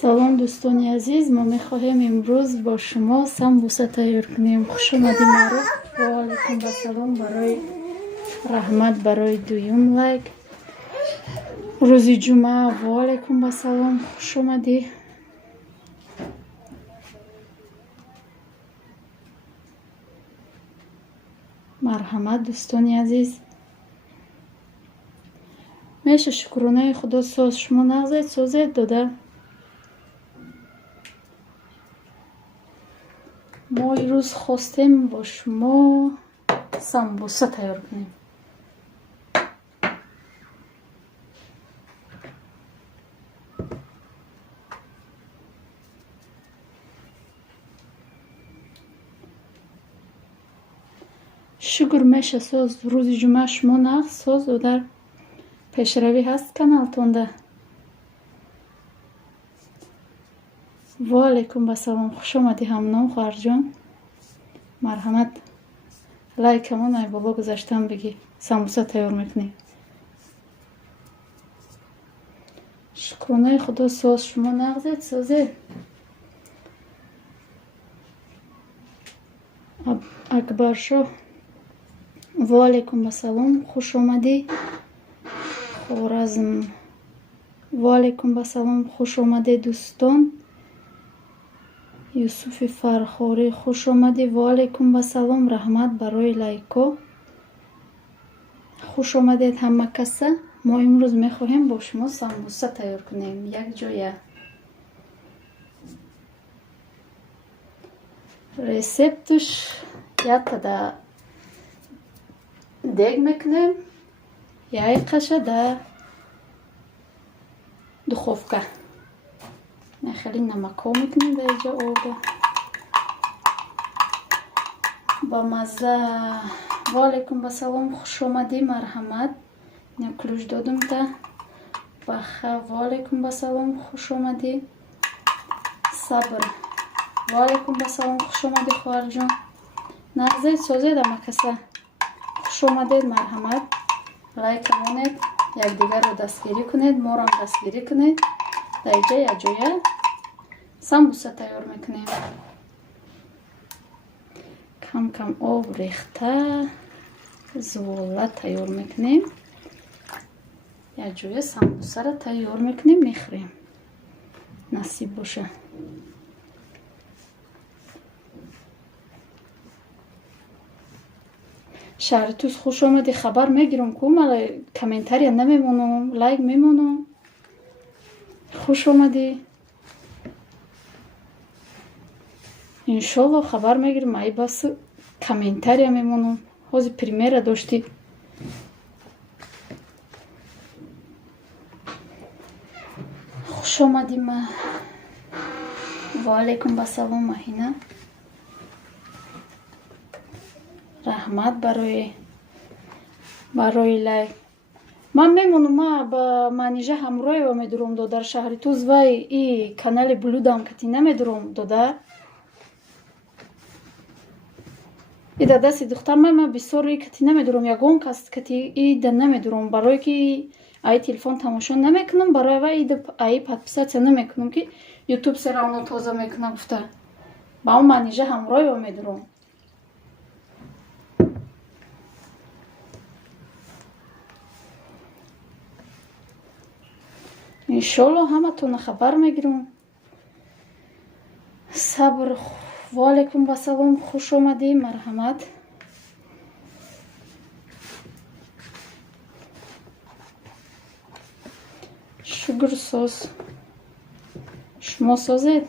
салом дӯстони азиз, мо мехоҳем имрӯз бо шумо самбуса тайёр кунем. хуш омадӣ маъруф. Ваалайкум ассалом барои раҳмат, барои дуюм лайк. рӯзи ҷумъа. Ваалайкум ассалом, хуш омадӣ. марҳамат дӯстони азиз. меша шукронаи худо соз. шумо нағзед созед дода. мо ирӯз хостем бо шумо самбуса тайёр кунем. шукр меша соз. рӯзи ҷумъа шумо нағз соз додар. пешравӣ ҳаст каналтонда. ваалайкум ассалом, хуш омадӣ ҳамном хоҳарҷон. марҳамат. лайкамон ай боло гузаштан бигӣ самбуса тайёр мекунем. шукронаи худо соз. шумо нағзед созед. акбаршоҳ. ваалайкум ассалом, хуш омадӣ. хоразм. ваалайкум ассалом, хуш омадед дӯстон. юсуфи фархорӣ, хуш омадӣ. ваалайкум ассалом, раҳмат барои лайко. хуш омадед ҳама каса. мо имрӯз мехоҳем бо шумо самбуса тайёр кунем. як ҷоя рецептш якада дег мекунем, яйқаша да духовка. хеле намакҳо мекунем дар инҷа обда ба мазза. ваалайкум ассалом, хуш омадӣ. марҳамат. клӯш додум та баха. ваалайкум ассалом, хуш омадӣ. сабр. ваалайкум ассалом, хуш омадӣ хоҳарҷон. нағзед созед амакаса. хуш омадед. марҳамат. лайкамонед. якдигарро дастгирӣ кунед, морам дастгирӣ кунед. дар инҷа якҷоя самбуса тайёр мекунем. кам кам об рехта звола тайёр мекунем. якҷоя самбусаро тайёр мекунем, мехӯрем. насиб боша. шаҳритуз хуш омадӣ. хабар мегирам ку мала комментария намемонам, лайк мемонам. хуш омадӣ. иншолло хабар мегирам. ай бас комментария мемонам. ҳозир премера доштӣ. хуш омадӣ. ма ваалайкум ассалом маҳина. раҳмат барои лайк. ман мемонам, ма ба манижа ҳамроева медурам додар. шаҳритуз вай и канали блюдам кати намедурам додар. и да дасти духтар ма бисёр и кати намедурам. ягон кас кати и да намедурам, барое ки ай телефон тамошо намекунам. барои вай ай подписатсия намекунам ки ютуб се равно тоза мекунам гуфта. ба он манижа ҳамроева медурам. иншолло ҳаматона хабар мегирам. сабр. ваалайкум ассалом, хуш омадӣ. марҳамат. шукр соз. шумо созед.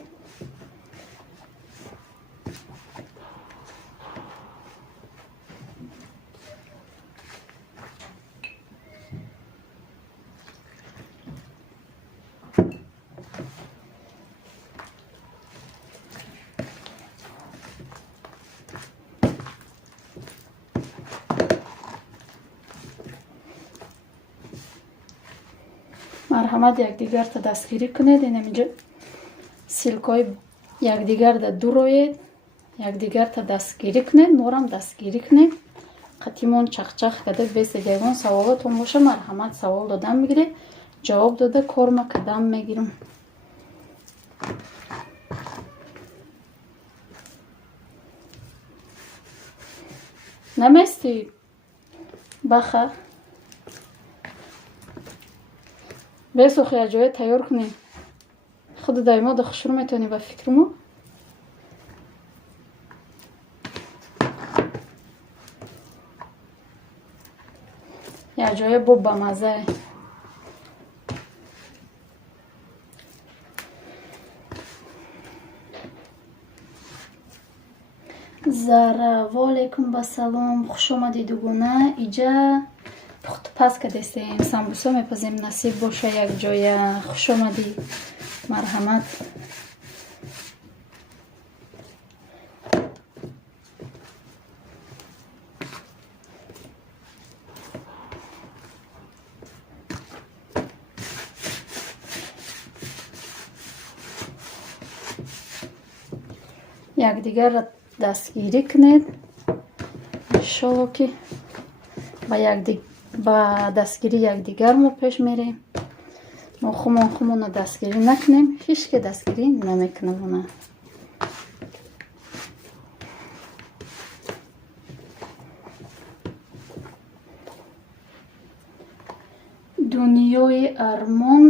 марҳамат якдигар та дастгирӣ кунед. Инамиҷо силкҳои якдигарда дуроед, якдигар та дастгирӣ кунед. Морам дастгирӣ кунед. қатимон чахчах када бесед. Ягон саволотон боша марҳамат савол додам мегиред. Ҷавоб дода корма кадам мегирам. намести баха бесохи аҷоя тайёр кунӣ. худу даймода хушрӯ метавонӣ ба фикрмо. аҷоя бо ба мазае. зара валейкум ба салом. хуш омадӣ дугуна. иҷа пухтупаска дестем самбусо мепазем насиб боша якҷоя. хуш омадӣ. марҳамат. якдигарро дастгирӣ кунед. иншолло ки ба дастгирӣ якдигар мо пеш мерем. мо хумонро дастгирӣ накунем, ҳеҷ ки дастгирӣ намекунад. она дунёи армон.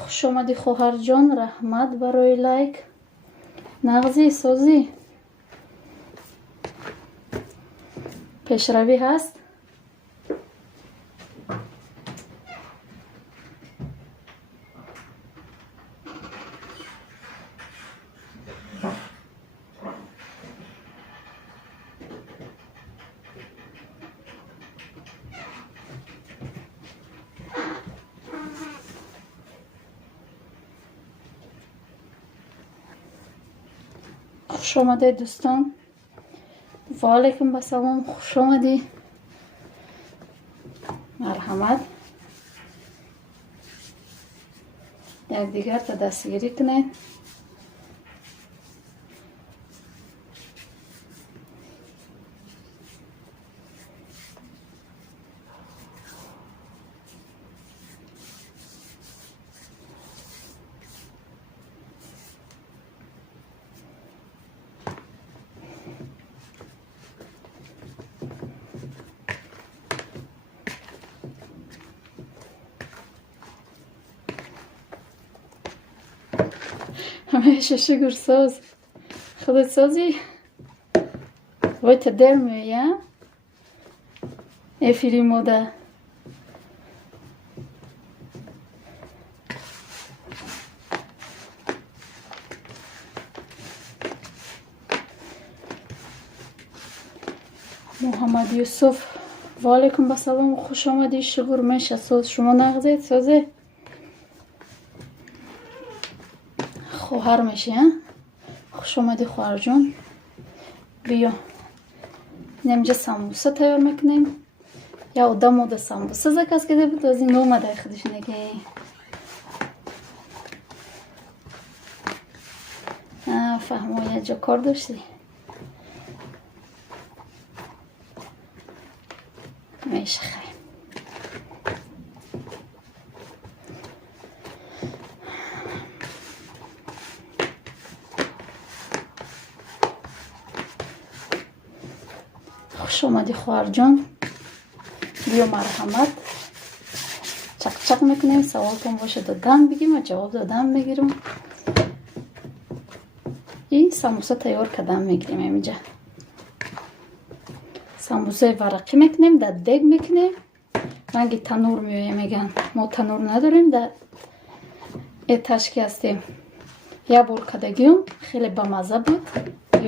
хуш омадӣ хоҳарҷон. раҳмат барои лайк. нағзи созӣ пешравӣ ҳаст. хуш омадед дӯстон. ваалейкум ба салом. хуш омадӣ. марҳамат. якдигарта дастгирӣ кунед. ҳамеша шугурсоз. худат созӣ. вой та дер мея эфири мода. муҳаммад юсуф. ваалейкум ба салом. хуш омадӣ. шугур меша соз. шумо нағзед созе. хоҳар меши. хуш омадӣ хоҳарҷон. биё инамҷа самбуса тайёр мекунем. я одам мода самбуса заказ карда буд ози номадай худишнаги. фаҳмо яҷо кор дошти. мешахай. хуш омадӣ хоҳарҷон. биё марҳамат. чақчақ мекунем. саволтон боша додам бигим ва ҷавоб додам мегирам. ин самбуса тайёр кардам мегирем. амиҷа самбусаи варақӣ мекунем. дар дег мекунем. ранги танур меоя меган. мо танур надорем. дар этажки ҳастем. як бор кардагиём хеле бамаза буд.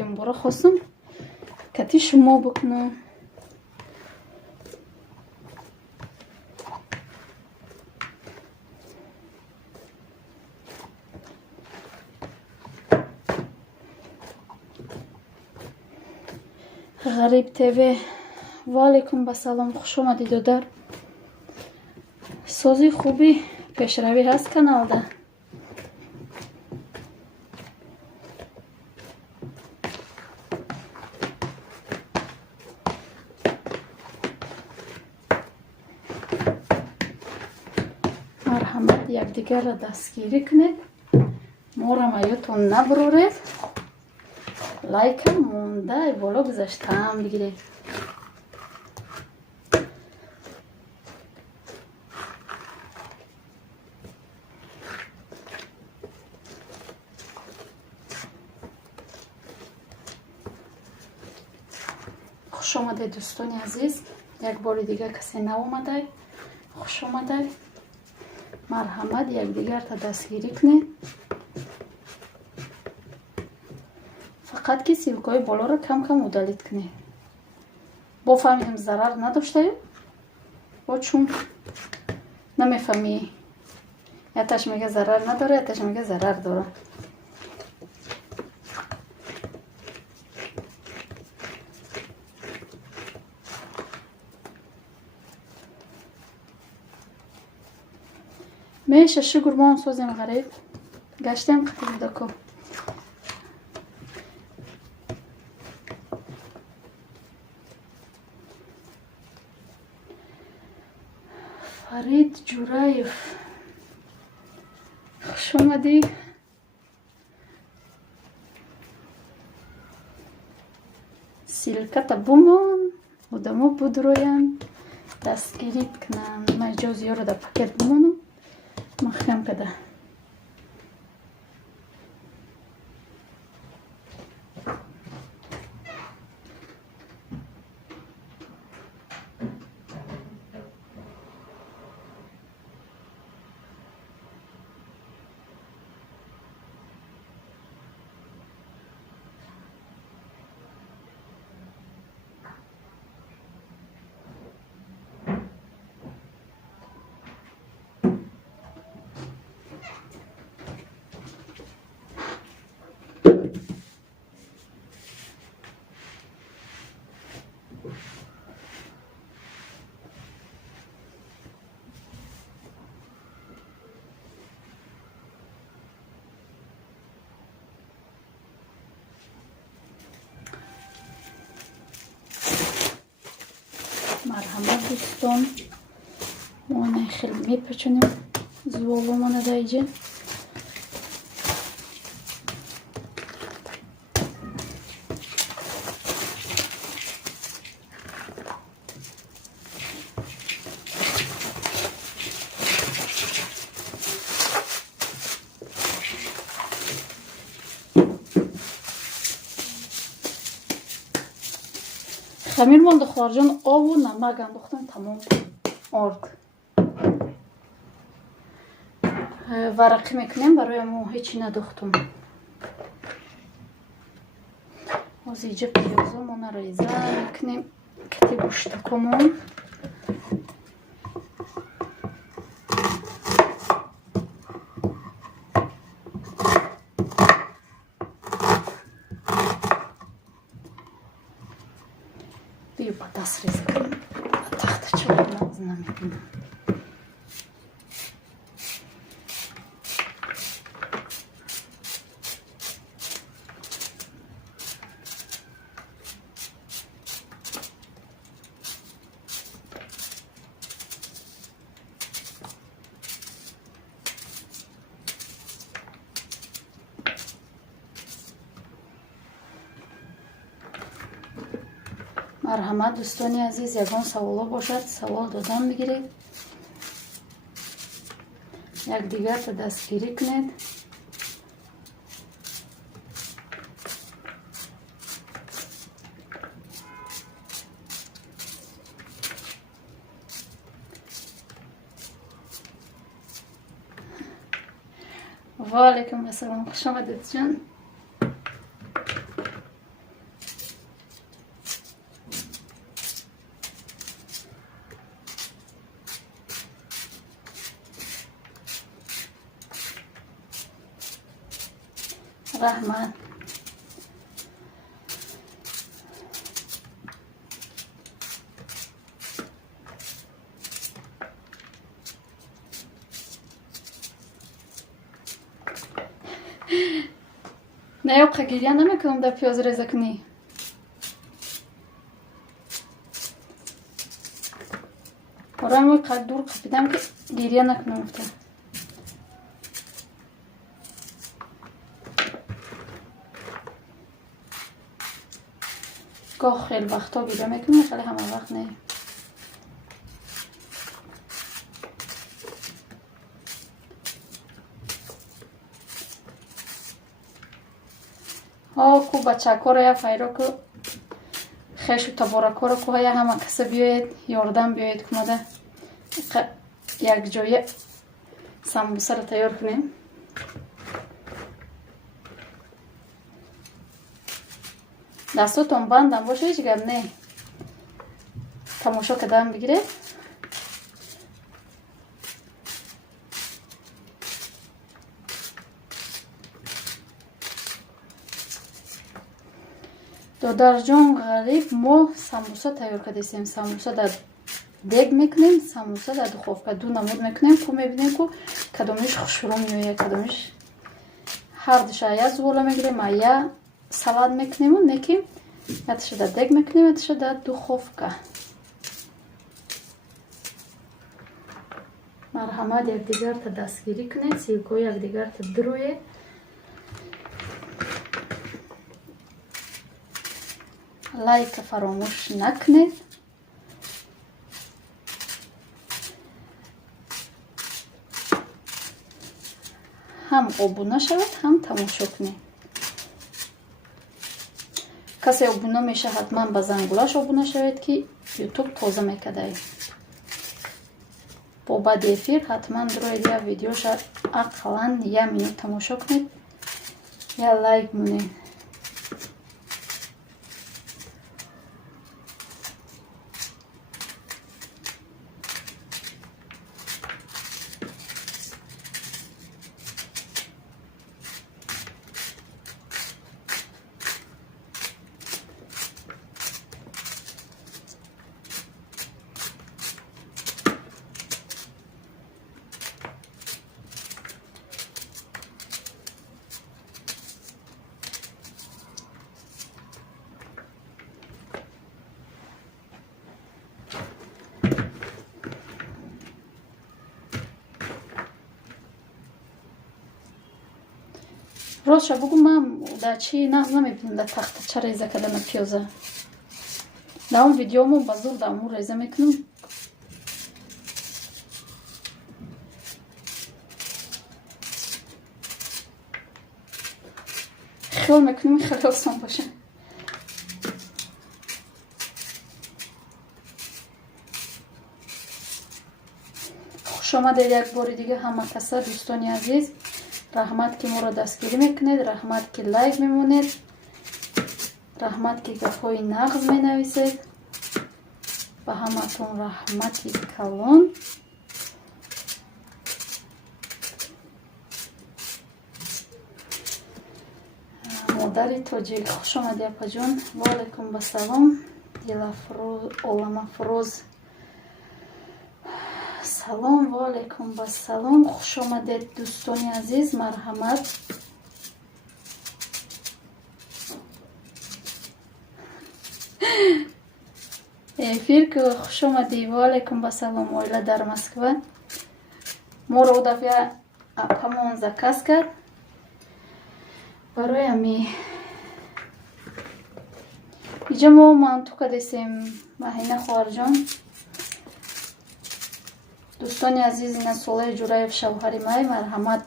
ин бора хостам кати шумо бикунам. ғариб тв. ваалейкум ба салом. хуш омадӣ додар. сози хуби пешравӣ ҳаст каналда. марҳамат, якдигарро дастгирӣ кунед. Морам аётон набуроред. Лайкам монда боло гузаштаам бигиред. خوش آمده دوستان عزیز. یک بار دیگه کسی ناومده. خوش آمده. مرحمت یکدیگر تا دستگیری کنید. فقط که سیلکای بالا رو کم کم مدلید کنید. با فهمیدم ضرر نداشته با چون نمیفهمی. یتش میگه ضرر نداره، یتش میگه ضرر داره. میشه شکر ما هم سوزیم غریب گشتیم قطعی دکو فرید جورایف خوش اومدی. سیلکتا بومون بودمو بودرویم دستگیریت کنم. من جوز یارو دا پکت بمونم محکم کده. مرحمت دوستان ما خیلی میپچونیم زوالو منه دایجه. خمیر مانده خارجان آب و نمک انداختم تمام آرد. ورقی میکنیم برای ما هیچی نداختم. از اینجا پیازا ما ریزه میکنیم کتی گوشتکمون. دیگه با دست ریزه کنیم. تخت چوب مغز نمیکنم. مرحمت دوستانی عزیز، یگان سوالا باشد سوال دادن بگیرید. یک دیگر تا دستگیری کنید. و علیکم السلام، خوش آمدید جان. رحمت نه یا گریه نمیکنم در پیاز ریزه کنی. برای ما قد دور قپیدم که گریه نکنم افته. گاه خیلی وقتا گریه میکنم خیلی همه وقت نه. کو بچه کار یا فیرا که خیشو تبارکو رو که یا همه کسی بیاید یاردم بیاید کمده یک جای سمبوسه رو تیار کنیم. دستاتون بندم باشه هیچ گم نه. تماشا کدام بگیره. دادر جان غریب ما سموسا تیار کردیم. سموسا در دیگ میکنیم، سموسا در دخوفکا دو نمود میکنیم که میبینیم که کدومش خوشرو میویه کدومش هر دوشه یا زولا میگیریم یا سلاد میکنیم و میکیم یادش در دیگ میکنیم یادش در دخوفکا. مرحمت یک دیگر تا دستگیری کنید، سیرکو یک دیگر تا دروید. لایک فراموش نکنید. هم آبونه شود هم تماشا کنید. کسی آبونه میشه حتما به زنگولاش آبونه شود که یوتیوب تازه میکده. با بعد افیر حتما دروید یا ویدیوش اقلا یک منوت تماشا کنید یا لایک مونید. راست بگو من در چی نمیبینم در تخت چه ریزه کردن پیازه. در اون ویدیومو بزرگ در اون ریزه میکنم. خیال میکنم خیلی آسان باشه. خوش آمده یک بار دیگه همه کسا دوستانی عزیز. رحمت که ما را دستگیری میکنید، رحمت که لایک میمونید، رحمت که گفای نغز می نویسید. به همه تون رحمتی کلان. مادری تاجیک خوش آمدی اپا جون. و علیکم بسلام. عالم افروز سلام. و علیکم بسلام. خوش آمدید دوستانی عزیز. مرحمت. افیر که خوش آمدی. و علیکم بسلام. وایلا در مسکو ما رو دفعه اپامون زکست کرد برای امی اینجا ما منطقه دیسیم مهینه خوار جان. دوستانی عزیز این سوله جورایف شوهری مای مرحمت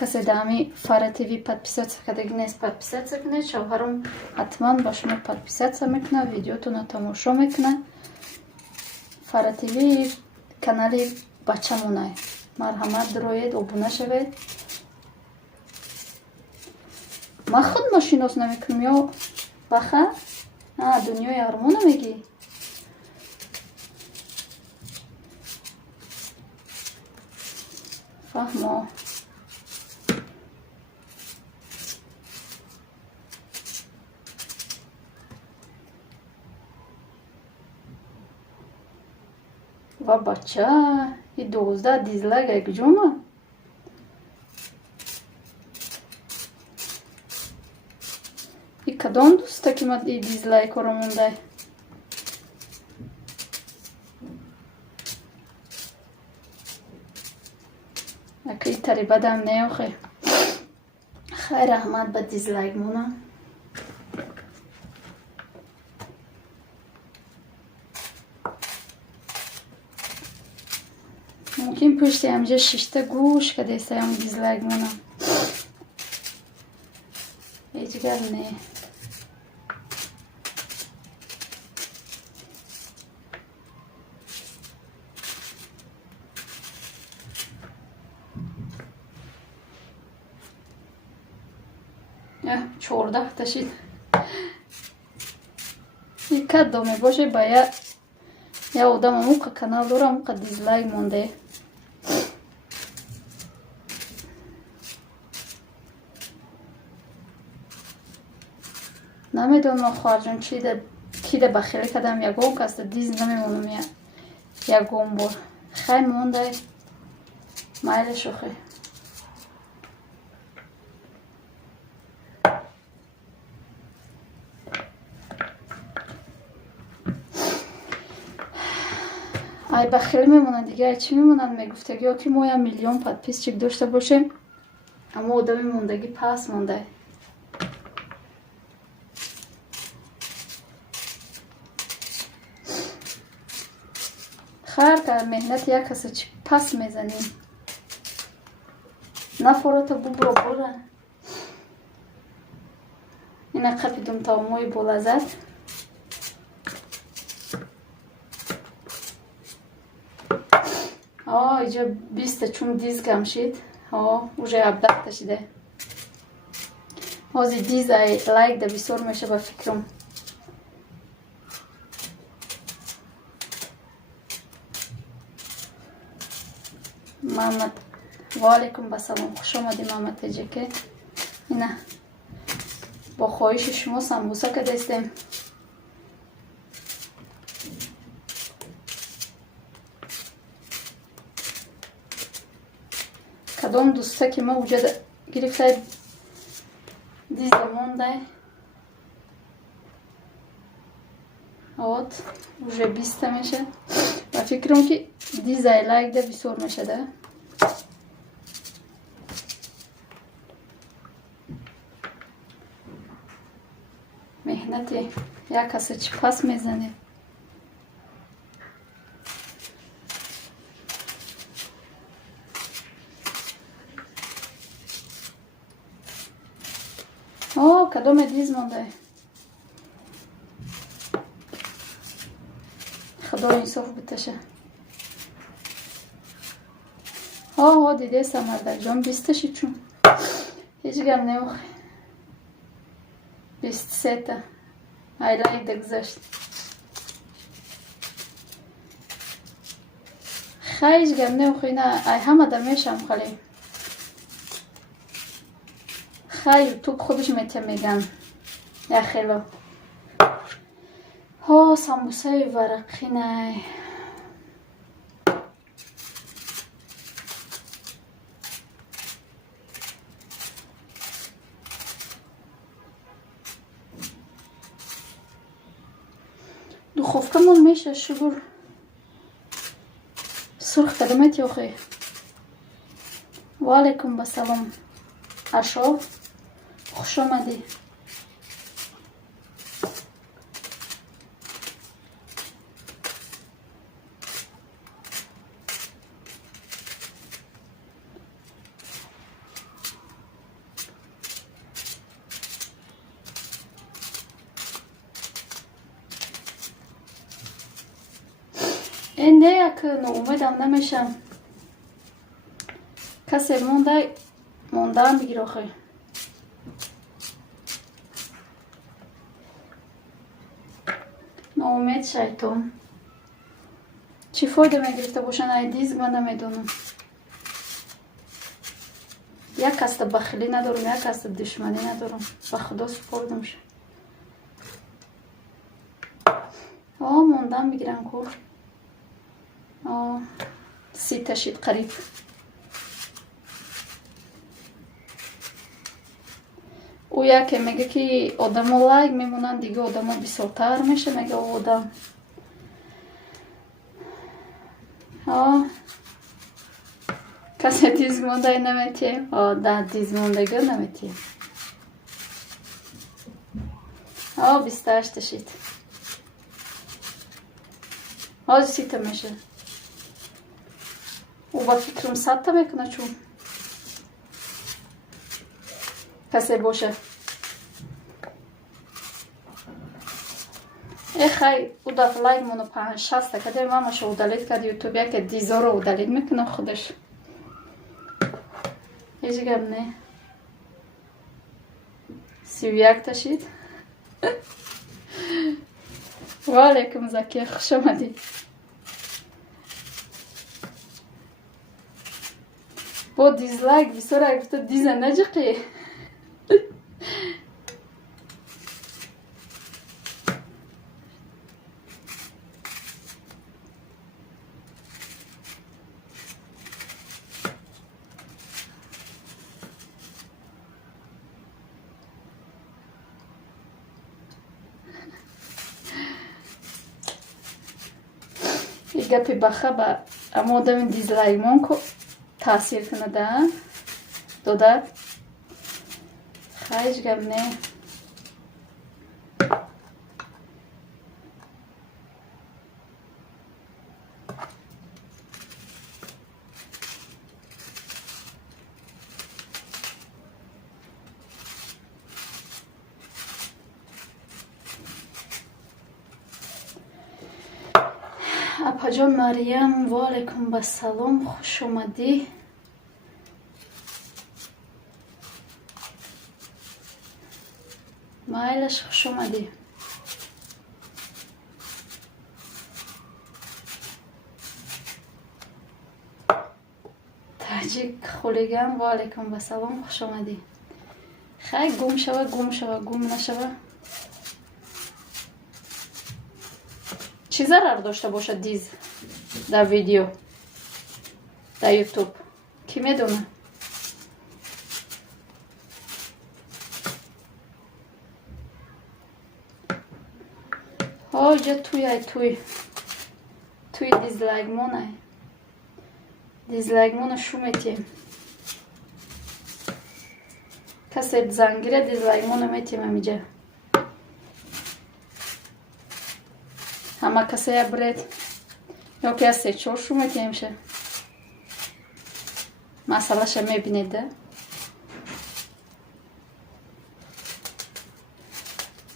کسی دامی فاره تیوی подписаться کردگی نیست подписаться کنه. شوهرم حتما با شما подписаться میکنه، ویدیوتون رو تماشا میکنه. فاره تیوی کانالی بچه مونه. مرحمت دروید ابونه شوید. ما خود ماشیناس نمیکنم یا بخه دنیای ارمونو میگی. فهمو و بچه این 12 دیزلک یک جمعه کدام دوسته که ما دیزلایک رو مونده؟ اکی تری بدم نیوخه. خیر احمد به دیزلایک مونه. ممکن پشتی همجا ششته گوش که دیسته هم دیزلایک مونه. هیچ گل نه. چورده تشید یک کدامه باشه باید یا آدم موقع کانال دارم موقع دیزلایک مونده. نمیدونم خواهر جون کی ده بخیلی کدم یکم کست دیز نمیمونم یکم بار خیلی مونده مایل شوخه. ای بخیلی میمونن دیگه چی میمونن میگفتگی ها که ما 1 میلیون پادپیس چیک داشته باشیم اما آدم موندگی پس مونده. خیر که مهنت یک کسی چی پس میزنیم نفورتا ببرو بره اینا قپیدم تا موی بولازد اینجا 20 چون دیز کم شید اوجه ابدکت شده هازی دیز لایک ده بسیار میشه با فکرم. محمد و علیکم بسلام خوش آمدی محمد تجیکه. اینا با خواهش شما سمبوسه که دستیم کدام دوسته که ما وجود گرفته دیز مونده وجه 20 میشه و فکرم که دیز لایک ده بسیار میشه ده مهنتی یک کسی چی پس میزنه. کدام دیز مونده خدا انصاف بتشه. دیده سمردک جان 20 شید چون هیچ گم نمیخواه 23 تا ای لایک ده گذاشت خیلی گم نمیخواه نه ای همه در میشم خالی خیلی یوتیوب خودش میگم یا خیلی سمبوسه ورقی نه دخوفکه مون میشه شگر سرخ کلمت یا خیلی. و علیکم بسلام اشراف خوش آمدی. این نه یک ناامیدم نمیشم کسی مونده هم بگیر آخه ناامید شیطان چی فایده میگرفته باشن ای دیز من نمیدونم. یک کس بخیلی ندارم یک کس دشمنی ندارم به خدا سپردم شد. موندم بگیرم کور 30 تا شید قریب. او یکی میگه که آدم لایک میمونن دیگه آدم ها بسیارتر میشه. میگه او آدم کسی دیز مونده نمیتیم. ده دیز موندگی نمیتیم. 28 شید. آج سیتا میشه. او با فکرم 100 تا میکنه چون کسی باشه. ای خیلی او دفعه لایک مونو 5-6 تا کده ماما شو دلید کرد یوتیوب یک دیزا رو دلید میکنه خودش. هیچ گم نه. 31 تا شید. و علیکم زکی خوش آمدی. با دیزلایک بسیار اگر تو دیزه نجقی. یه گپی بخه با اما آدم دیزلایک مون که تاثیر کنه داده خیلی گپ نه. اپا جان مریم و علیکم بسلام خوش اومدی. مایلش خوش اومدی. تاجیک خولیگان و علیکم بسلام خوش اومدی. خیلی گم شوه گم نشوه. چی ضرر داشته باشه دیز در ویدیو در یوتیوب کی میدونه؟ اینجا توی دیزلایک مونه. دیزلایک مونه شو میتیم. کسی زنگیره دیزلایک مونه میتیم همیجا. همه کسی برید یا که از 3-4 شو میتیم شه. مسئله شه میبینید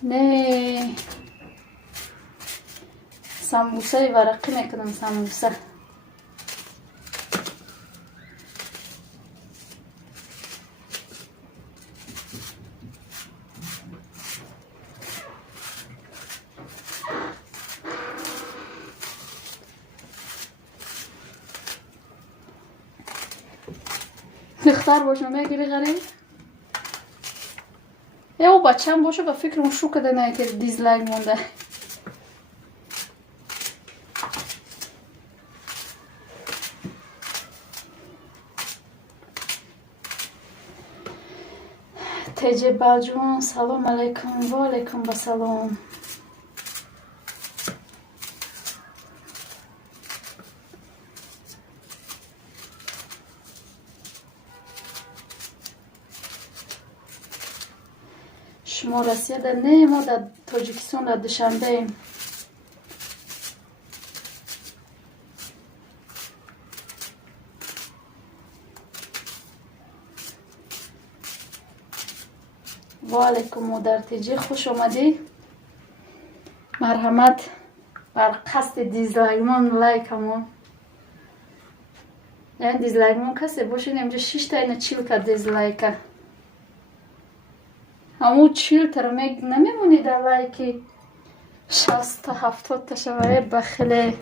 نه. سمبوسه ورقی میکنم. سمبوسه دختر باشه میگیری غریب. او بچه هم باشه به فکرم شو کده نه که دیزلایک مونده. تجه بلجون سلام علیکم و علیکم بسلام. شما رسیده نه ما در تاجیکستان در دوشنبه ایم. و علیکم مادر تیجی خوش آمدی. مرحمت بر قصد دیزلایکمون لایکمون. یعنی دیزلایکمون کسی باشین اینجا 6 تا اینه چیل که دیزلایکه همو 40 تا رو نمیمونی در لایکی 60 تا 70 تا شوه بخیلی.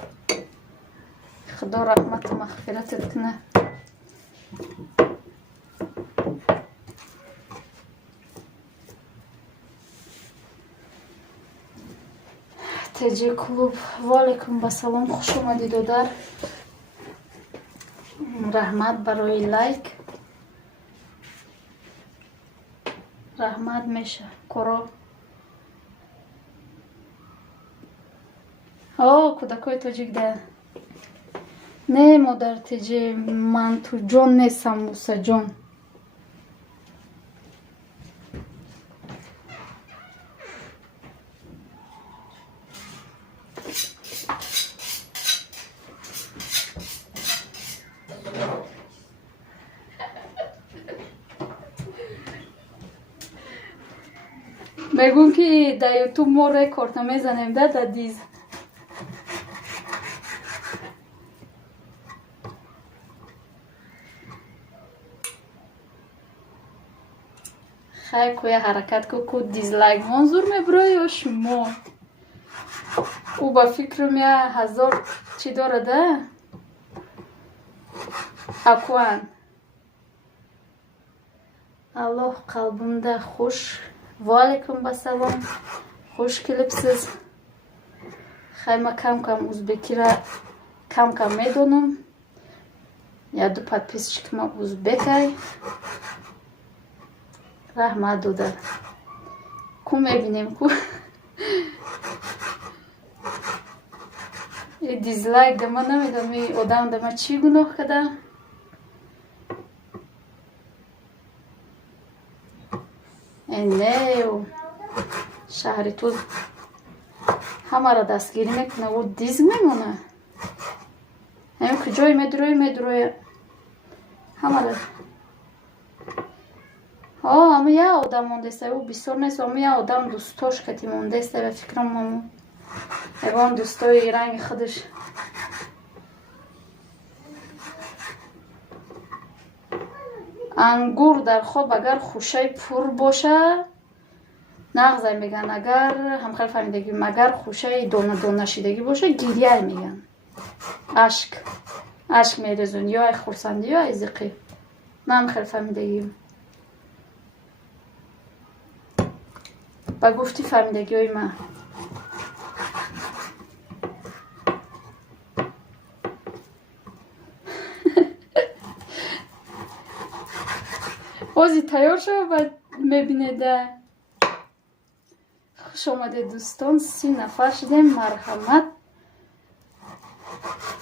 خدا رحمت و مغفرتت کنه. تجی کلوب و علیکم بسلام خوش اومدی دادر. رحمت برای لایک. رحمت میشه کرو. کودکای تاجیک ده نه مادر تیجی من تو جون نیستم موسا جون. میگون که در یوتیوب ما رکورد میزنیم در دیز. خیلی کوی حرکت کو دیزلایک منظور میبروی یا شما او با فکرم یه هزار چی داره ده اکوان الله قلبمده خوش والیکم بسلام خوش کلیپسیز. خیلی ما کم ازبکی را کم میدونم یا دو подписчик ما ازبکای رحمت دوده کو میبینیم کو این دیزلایک دما نمیدم این آدم دما چی گناه کده. نه شهری تو همه را دستگیری میکنه و دیز میمونه. همین کجای میدروی همه را اما یه آدم مونده او بسیار نیست. اما یه آدم دوستاش کتی مونده است و فکرم همون ایوان دوستای رنگ خودش انگور در خواب اگر خوشه پر باشه نغزه میگن، اگر همخیل فهمیدگی اگر خوشه دونه شیدگی باشه گریه میگن. عشق میرزون یا خورسندی یا ازقی نه همخیل فهمیدگی با گفتی فهمیدگی های من. بازی تیار شد و میبینید. خوش آمده دوستان، 30 نفر شدیم. مرحمت.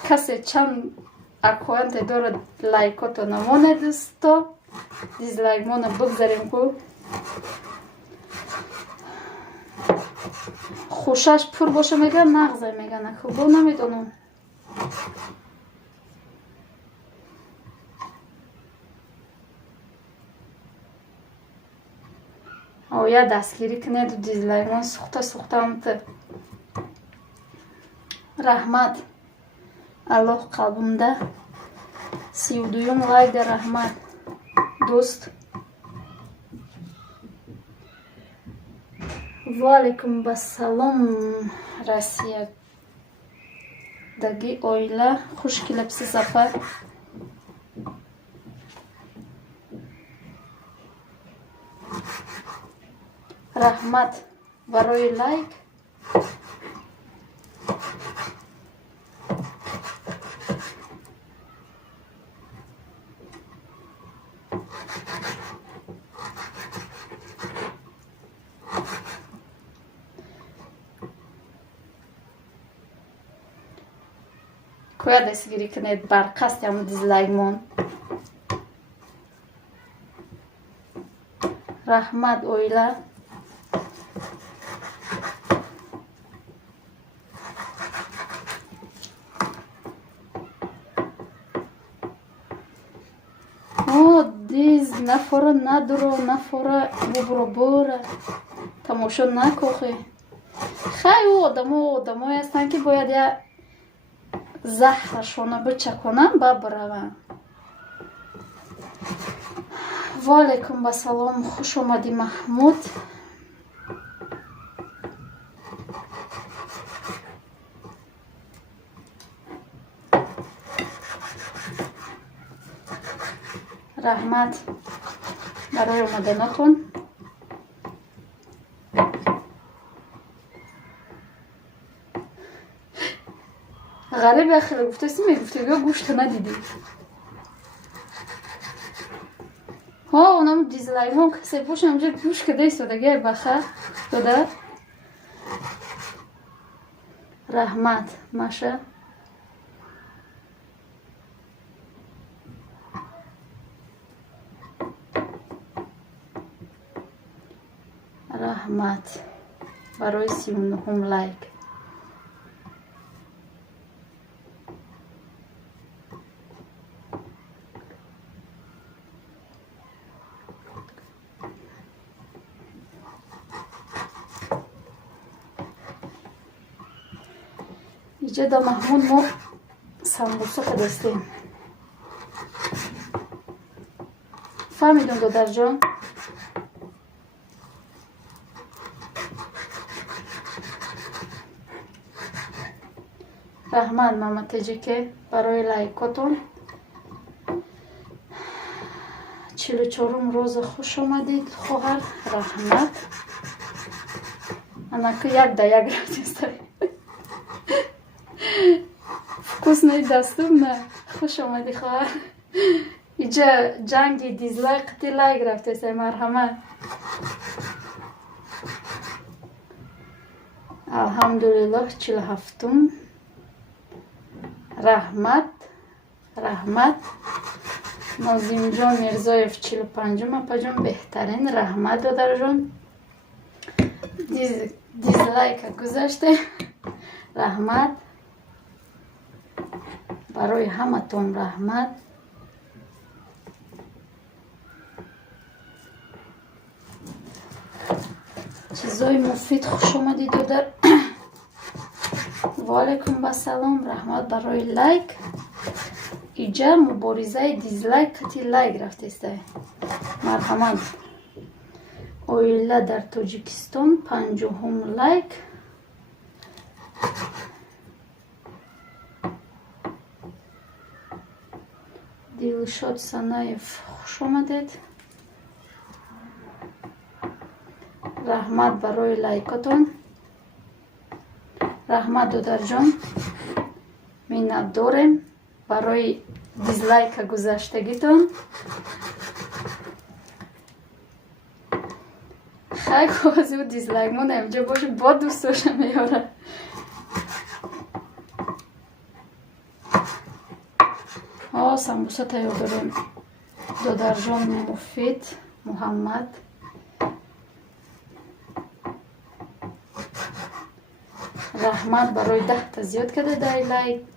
کسی چند اکاونت داره لایکاتو نمانه دوستا دیزلایک مانو بگذاریم که خوشش پر باشه میگن نغزه میگن خوبو نمیدونم. یا دستگیری کنید و دیزلایک مان سخته همت رحمت الله قلبمده 32 لایک در رحمت دوست. والیکم بسلام رسیه دگی اویله خوش کلپسی سفر رحمت برای لایک. کویا دستگیری کنید بر قصد هم دیزلایک مون. رحمت اویله دیز نفوره ندرو نفوره ببرو تماشا نکوخی. خیلی آدمای هستن که باید یه زهرشونه بچکنن ببرون. والیکم بسلام خوش آمدی محمود. رحمت برای اومدنتون. غریب خیلی گفته سی میگفته بیا گوشت ندیدی. اونم دیزلایک هم کسی باشه همجور گوش کده ایستادگی بخه داده رحمت ماشه رحمت برای 39 لایک. اینجا دا محمود ما سمبوسه خدستیم. فهمیدون دادر جان؟ رحمت محمد که برای لایکاتون 44 روز خوش آمدید خواهر رحمت. انا که یک دا یک رفتیسته فکوس نی دستم نه. خوش آمدی خواهر. اینجا جنگی دیزلایک قطی لایک رفتیسته مرحمت. الحمدلله 47م رحمت نازیم جان مرزایف 45م پجان بهترین رحمت دادر جان دیزلایک گذاشته رحمت برای همه تون رحمت. چیزای مفید خوش آمدید دادر. و علیکم السلام رحمت برای لایک. اینجا مبارزه دیزلایک کتی لایک رفتیسته مرحمت. اویلا در تاجیکستان 50 لایک. دلشاد سنایف خوش آمدید. رحمت برای لایکاتون. رحمت دادر جان منت دارم برای دیزلایک گذاشتگیتون. خیلی خوازی و دیزلایک مون اینجا باشه با دوست داشتم میاره. سمبوسه تیار داریم دادر جان مفید محمد. رحمت برای 10 تا زیاد کرده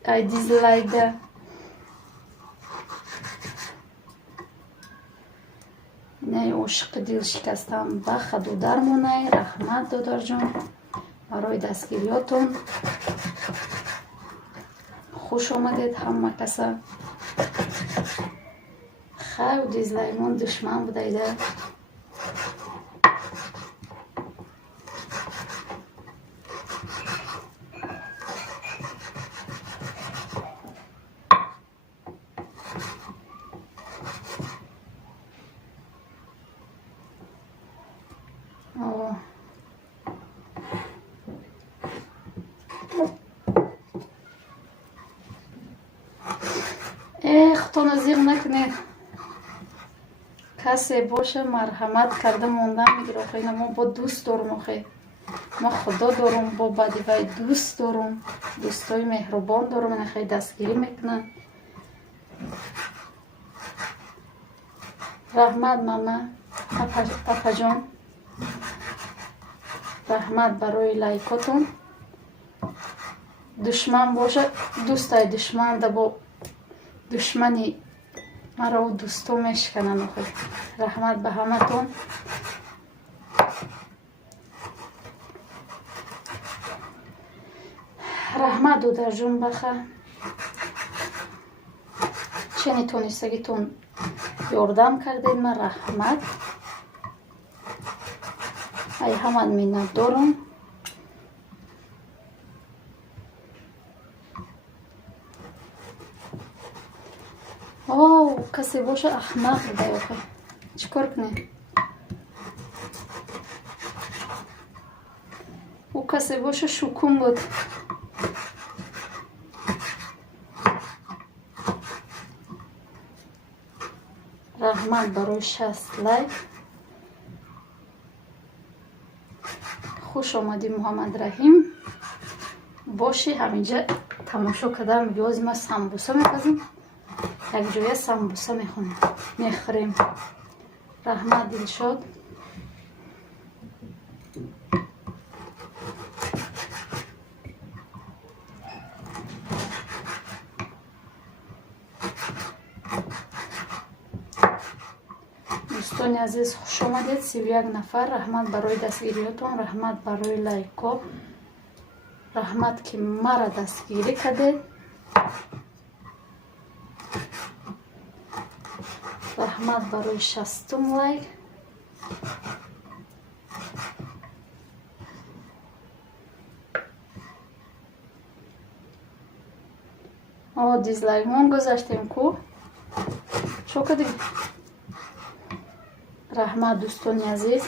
دای دیزلایک ده. نه عشق دل شکستم بخ دودر مونه. رحمت دادر جان برای دستگیریاتون خوش آمدید همه کسا. خیلی دیزلایمون دشمن بودیده. خطا نظیر نکنه کسی باشه مرحمت کرده موندن میگیره. خیلی ما با دوست دارم آخه ما خدا دارم با بدی وای دوست دارم دوستای مهربان دارم. من خیلی دستگیری میکنن. رحمت ماما پاپا جان رحمت برای لایکاتون. دشمن باشه دوستای دشمن ده با دشمنی مرا و دوستو میشکنن آخه. رحمت به همه تون. رحمت دادر جون بخه چنی تونستگیتون یاردم کردید من رحمت. ای همه منت دارم. کسی باشه احمق بوده آخه چیکار کنه. او کسی باشه شکوم بود. رحمت برای 60 لایک. خوش آمدی محمد رحیم. باشی همینجا تماشا کردم بیازی ما سمبوسه میپزیم. یک جای سمبوسه میخوریم. رحمت دلشاد. دوستان عزیز خوش آمدید. 31 نفر. رحمت برای دستگیریاتون، رحمت برای لایکا، رحمت که مرا دستگیری کردید، رحمت برای 60 لایک. دیزلایک مون گذاشتیم کو چو کردیم. رحمت دوستان عزیز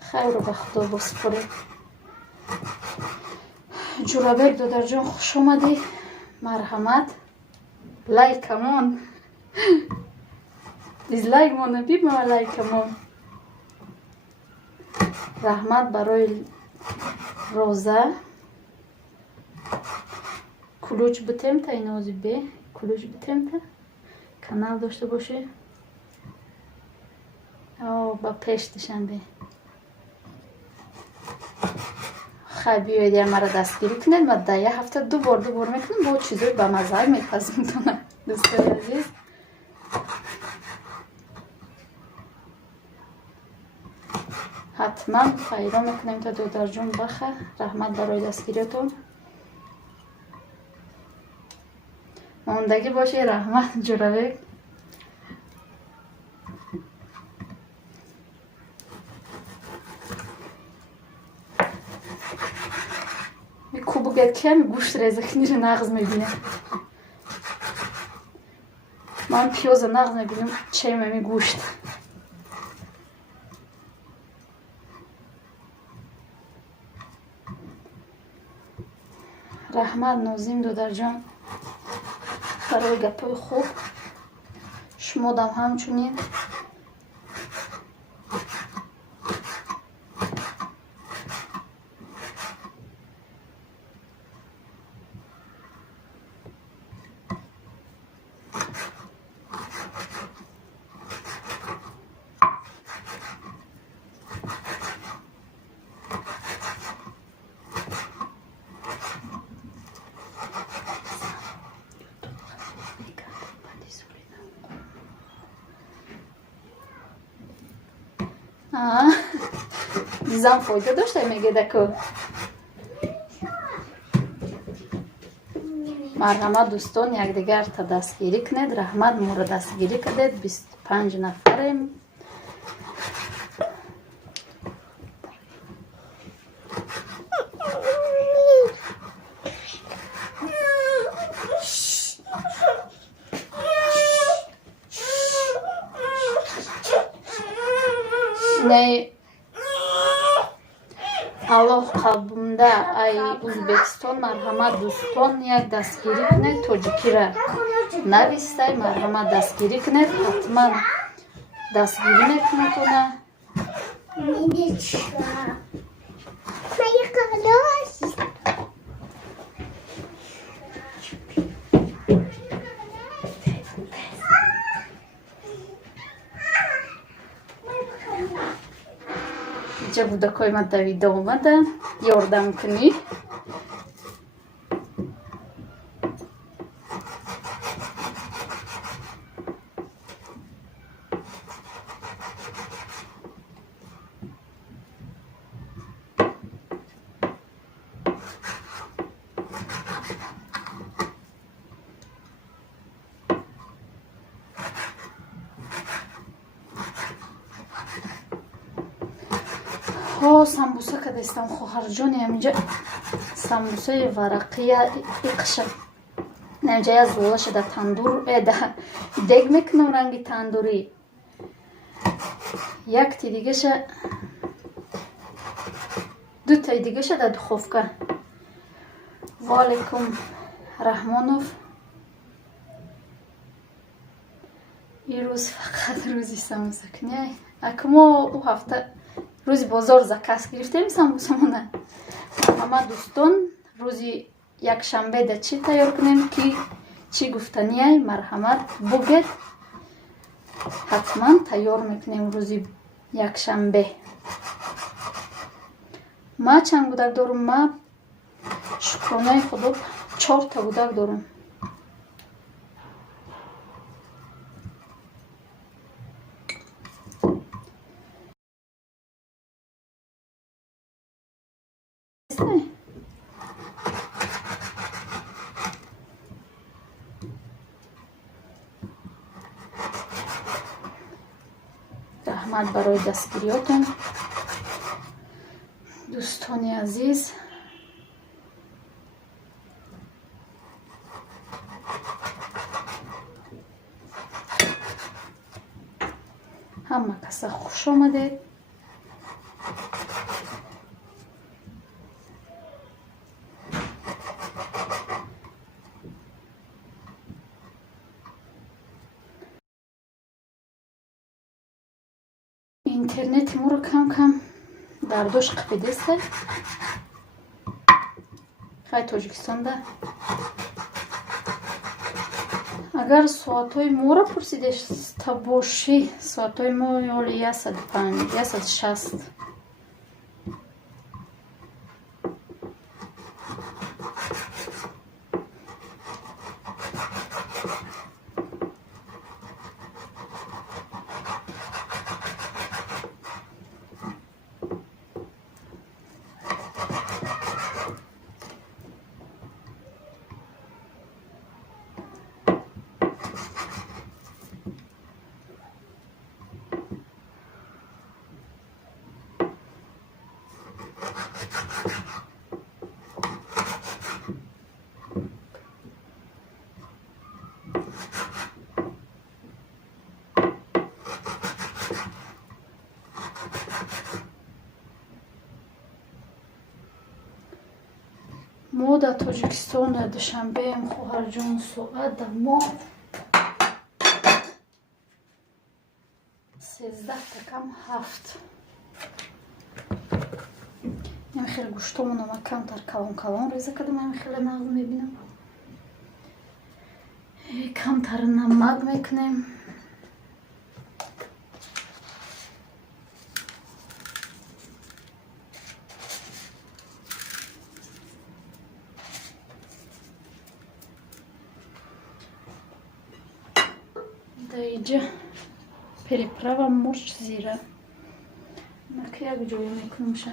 خیر رو به خدا بسپارید. جورابک دادر جان خوش آمدی. مرحمت. لایکمون دیزلایک مون بیم لایکمون. رحمت برای روزه. کلوچ بتیم تا این اوزی بی کلوچ بتیم تا کانال داشته باشه. با پشتشن بی خیلی بیایید مرا دستگیری کنید. ما در یه هفته دو بار میکنیم. با چیزایی به مزه میپزیم تونه دوستان عزیز. حتما پیدا میکنیم تا دودر جون بخه. رحمت برای دستگیریتون. موندگی باشه. رحمت جورابک. کوبوگت کمی گوشت رزخنی رو نغز میبینه. من پیاز نغز میبینم چه می گوشت. رحمت نازیم دودر جان برای گپای خوب. شما دم همچنین. زن فایده داشته میگه دکو. مرحمت دوستان یک دیگر تا دستگیری کنید. رحمت مورا دستگیری کردید. 25 نفریم. نه الله قلبمده ای ازبکستان. مرحمت دوستان یک دستگیری کنید. توجیکی را نویسته. مرحمت دستگیری کنید. حتما دستگیری میکنه. اینجا بودکای من دویده اومدن یاردم کنی. سمبوسه که دستم خواهر جانی همینجا سمبوسه ورقی اقشه اینجا یا زوله شده تندور دیگ میکنم رنگی تندوری. یک تی دیگه شه دو تا دیگه شه در دخوفکه. والیکم رحمانوف روز فقط روزی سموسه کنی. اکما او هفته روزی بازار زکاس گرفتیم سموسمونه. همه دوستان روزی یک شنبه ده چی تیار کنیم که چی گفتنیه مرحمت بگید. حتما تیار میکنیم روزی یک شنبه. ما چند گودک دارم؟ ما شکرانه خدا 4 تا گودک دارم. رحمت برای دستگیریاتون دوستانی عزیز. همه کسا خوش آمدید. اینترنت ما رو کم کم در دوش قفیده است. خیلی تاجیکستان ده. اگر ساعت های ما رو پرسیده تا باشی ساعت های ما یالی 105 160. ما در تاجیکستان در دوشنبه خواهر جان ساعت در ما 13 تا کم 7. این خیلی گوشتامون هم کم تر کلان ریزه کدم. این خیلی نغز میبینم کم تر نمک میکنیم. اینجا پریپرا و مرچ زیره مکه یک جایی میکنم شد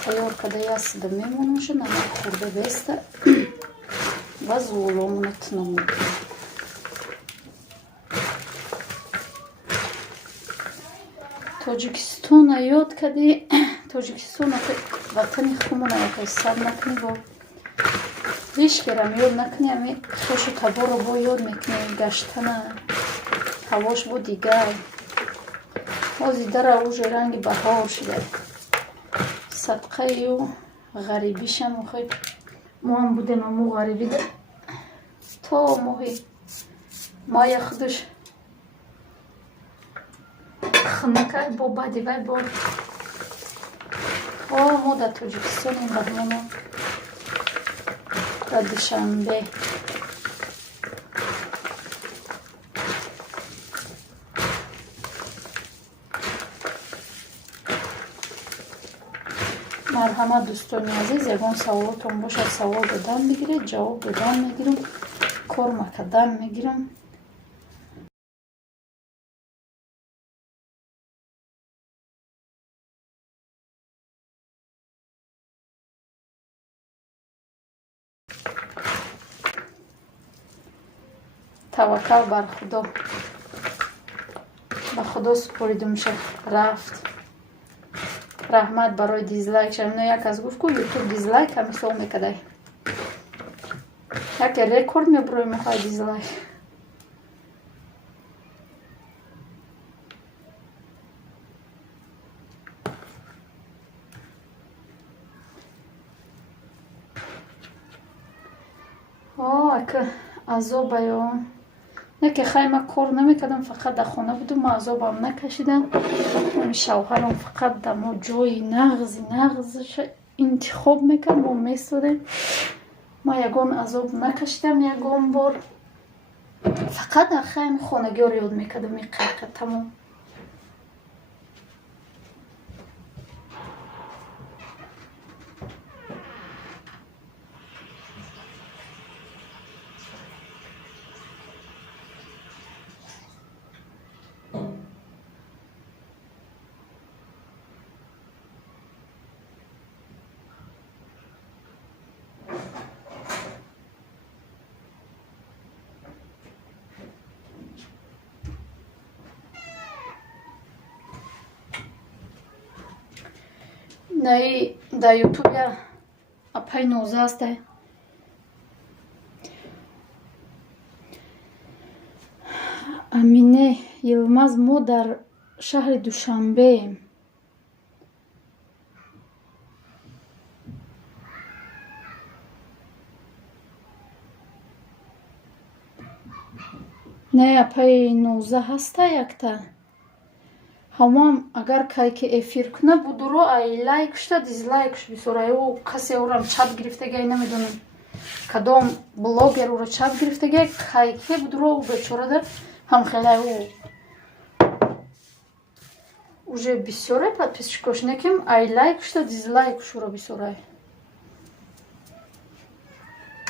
تیار کده یست میمونم شد نمک خورده بسته و زولامون تنم تاجیکستان یاد کدی. تاجیکستان وطن خمون یکی سر نکنی با هیچ کرم یاد نکنی. همی خوش تبا رو با یاد میکنی گشتنه هواش با دیگر بازی در اوج رنگ بهار شده. صدقه و غریبیش هم خیلی ما هم بودیم امو غریبی ده تا ماه خودش خنکه با بدی وی با ما در تاجیکستان این بهمانو در دوشنبه مرحمت دوستانی عزیز. یگان سوالاتون باشه سوال دادن میگیرید جواب دادن میگیرم کار مکدن میگیرم. توکل بر خدا به خدا سپاریده میشه رفت. رحمت برای دیزلایک شما یک از گفت که یوتیوب دیزلایک هم حساب میکده یک رکورد میبروی میخوای دیزلایک. که азоба ё не ки хайма кор намекардам, фақат дар хона будам, азобам накашидам. шавҳарам фақат дар мо ҷои нағзша интихоб мекард, мо месудем. ма ягон азоб накашидам, ягон бор фақат дар хайми хонагиёро ёд мекардам. меқиқа тамом. Наи дар ютуб я апай ноза аст. Амине Йилмаз, мо дар шаҳри Душанбеем. Не апай ноза ҳаста якта. ҳамам агар кайки эфир куна будуро ай лайк шуда дизлайкш бисора. ё касе орам чат гирифтага, намедонам кадом блогер оро чат гирифтага, кайки будуро бечора дар ҳамхела уже бисёра подписчикош неким ай лайк шуда дизлайк шуро бисора.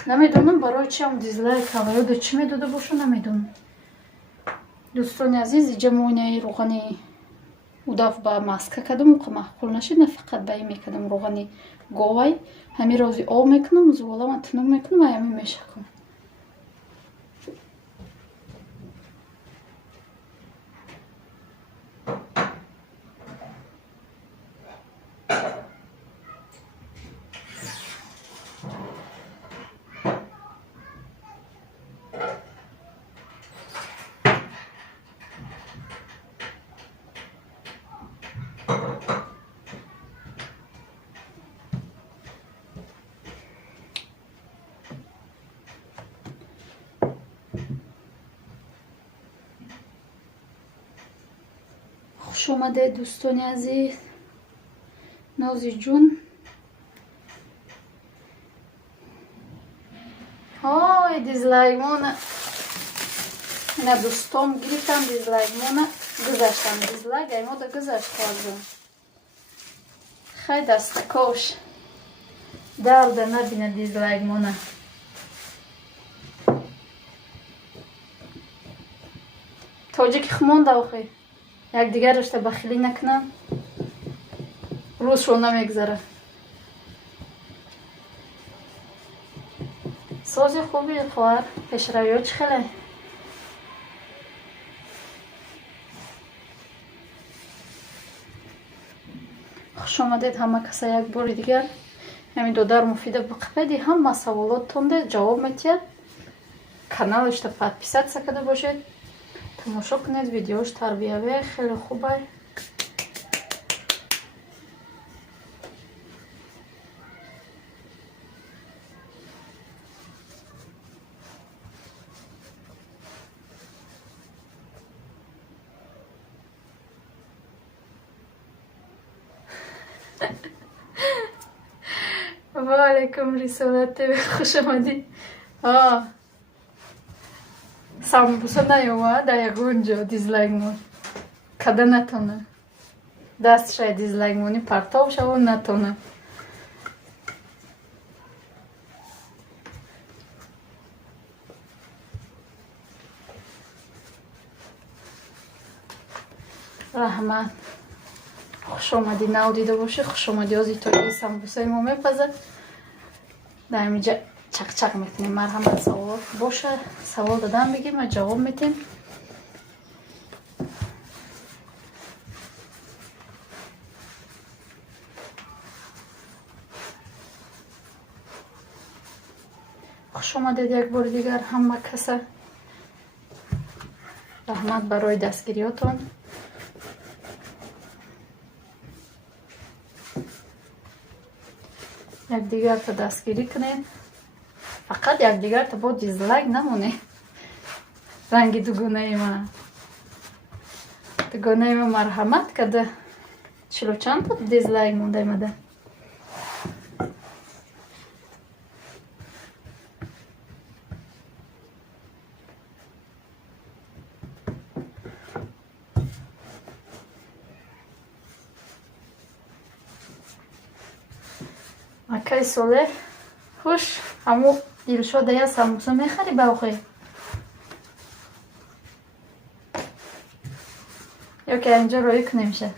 намедонам барои чи ам дизлайк ава ёда чӣ медода боша, намедонам. дӯстони азиз, ҷамоини рӯғани удав ба маска кадам уқа маҳқул нашид, не фақат ба ин мекадам рӯғани говай ҳами рози об мекунам, зуволама тунук мекунам, аями мешакам. خوش آمده دوستان عزیز. نازی جون های دیزلایک مونه اینا دوستام گرفتم دیزلایک مونه گذاشتم دیزلایک ایما دا گذاشت کردم. خیلی دستکاش درد نبینه دیزلایک مونه. توجیک خمون داخل یک دیگر رشته بخیلی نکنم روزشون نمیگذره. سازی خوبی خواهر پیشرویات خیلی خوش آمدید همه کسا. یک بار دیگر همین دودار مفیده بقیدی همه سوالات تونده جواب میتید. کانالش تا подписаться سکده باشید، تماشا کنید. ویدیوش تربیوی خیلی خوبه. و علیکم رسالت خوش آمدید. самбуса наёмад дар ягон ҷо дизлайк мон када натона дастша дизлайк мони партов шава натона. раҳмат. хушомадӣ навдида бошед. хушомадӣ ози тои самбусаи мо мепазад. дар инҷа чақчақ метунем. марҳамат. савол боша, савол дадам бигӣ, ма ҷавоб метем. хуш омадед як бори дигар ҳама каса. раҳмат барои дастгириётон. якдигарро дастгирӣ кунед. фақат якдигар бо дизлайк намоне. ранги дугонаи ма марҳамат карда 40 чанд та дизлайк монда имада. акай солеҳ хуш ҳамо Дилшода я самбуса мехари бавхе ё ки инҷо роӣ кунем ша.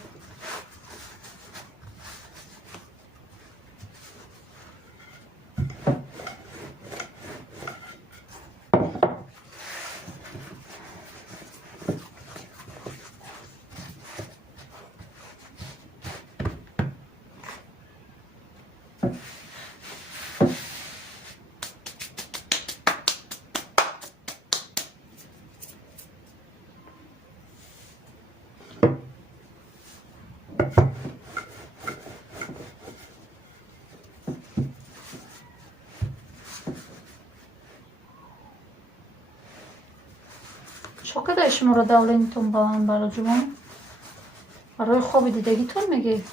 чо кадаи шуморо давленитон баланд бароҷумон барои хоби дидагитон мегӯед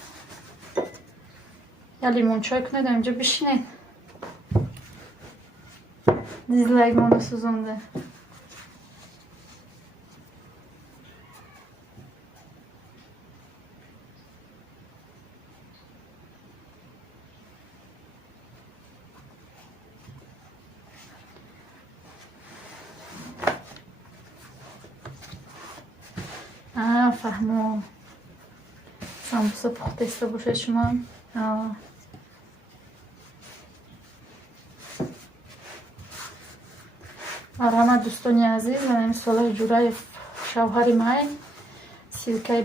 я лимончой кунед инҷо бишинед дизлайкмоно сӯзонда. фаҳмо самбуса пухтаиста бошед шумо. марҳамат дӯстони азиз, ман Солеҳ Ҷураев шавҳари май силкаи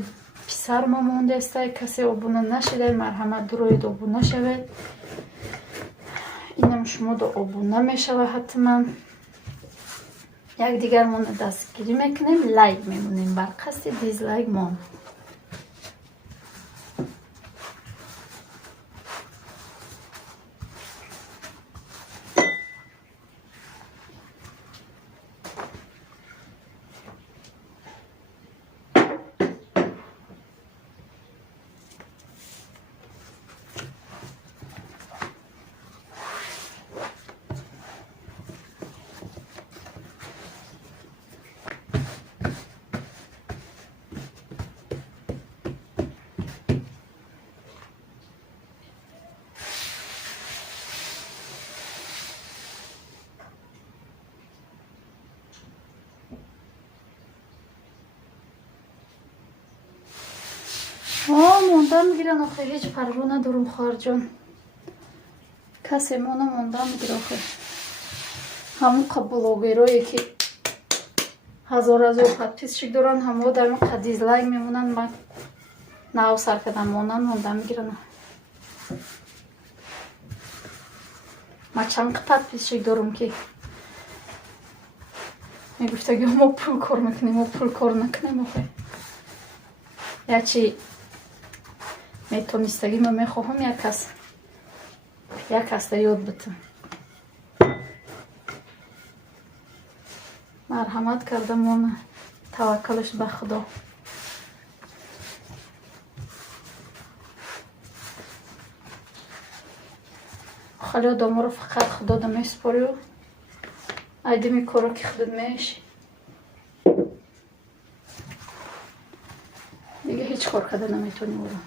писармо мондеста. касе обуна нашидед марҳамат дуроед обуна шавед. инам шумодо обуна мешава ҳатман. якдигармона дастгирӣ мекунем, лайк мемонем бар қасди дизлайкмон. монда мигиран охе ҳеҷ парво надорум хоҳарҷон. касе мона монда мигир охе. ҳамон қабулогерое ки ҳазор подписчик доран ҳамо дар моқа дизлайк мемонанд. ман нав сар кардам монанд монда мигиран. ман чанд подписчик дорум ки мегуфтаги мо пул кор мекунем мо пул кор накунем охе. ячи метонистаги ма мехоҳам як каста ёд битам. марҳамат карда мона таваккалш ба худо. хали одаморо фақат худо да месупорю айдими коро ки худат меиши дига ҳеҷ кор карда наметони оро.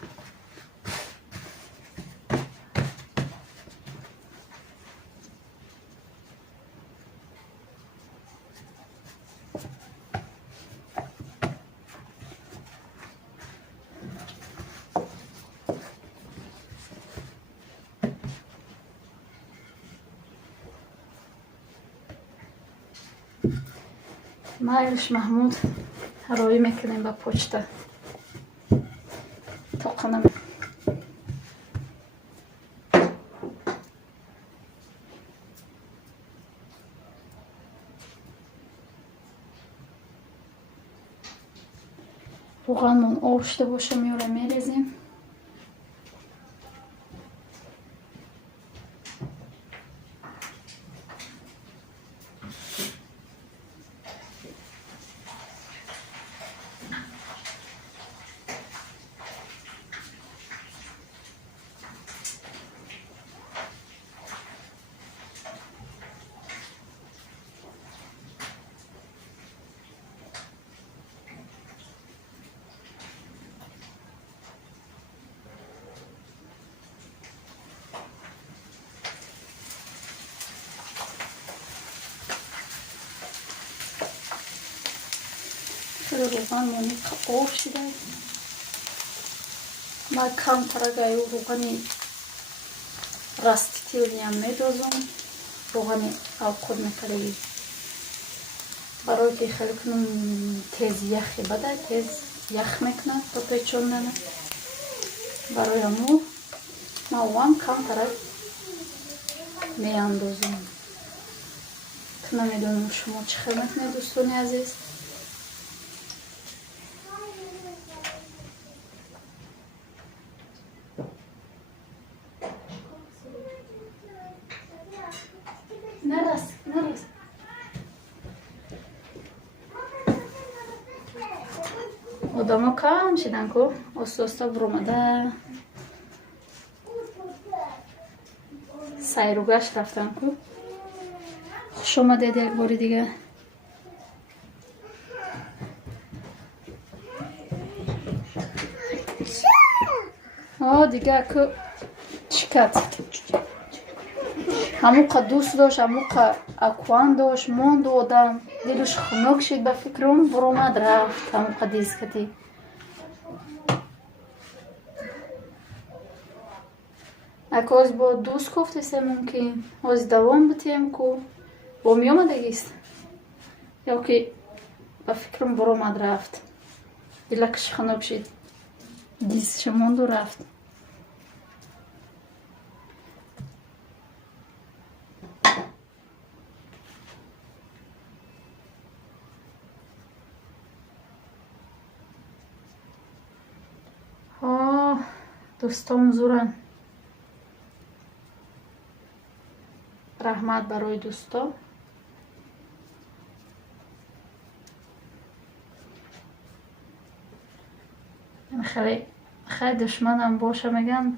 майлш маҳмуд роӣ мекунем ба почта тоқана. роғанмон об шуда боша меора мерезем. روغن муни ош шида ма камтарагаю روغани растительниам медозам روغани авқот мекараи барои ки хеле кунум тез яхи бада тез ях мекунад то печоннана барои аму ма ван камтараг меандозам. намедонам шумо чӣ хел мекунед дӯстони азиз. нарас одамо кам шидан ку оста буромада сайру гашт рафтан ку. خوش آمدید یک بار دیگه. دیگه که چیکت هموقع دوست داشت هموقع اکوان داشت موند آدم دلش خنک شد به فکرم برآمد رفت هموقع دیسکتی اکاز با دوست گفتیسه ممکن از دوام بتیم که با می آمدگیست یا که به فکرم برآمد رفت دلکش خنک شد دیسش موند و رفت. دوستان زورن رحمت برای دوستا. خیلی دشمنم باشه میگن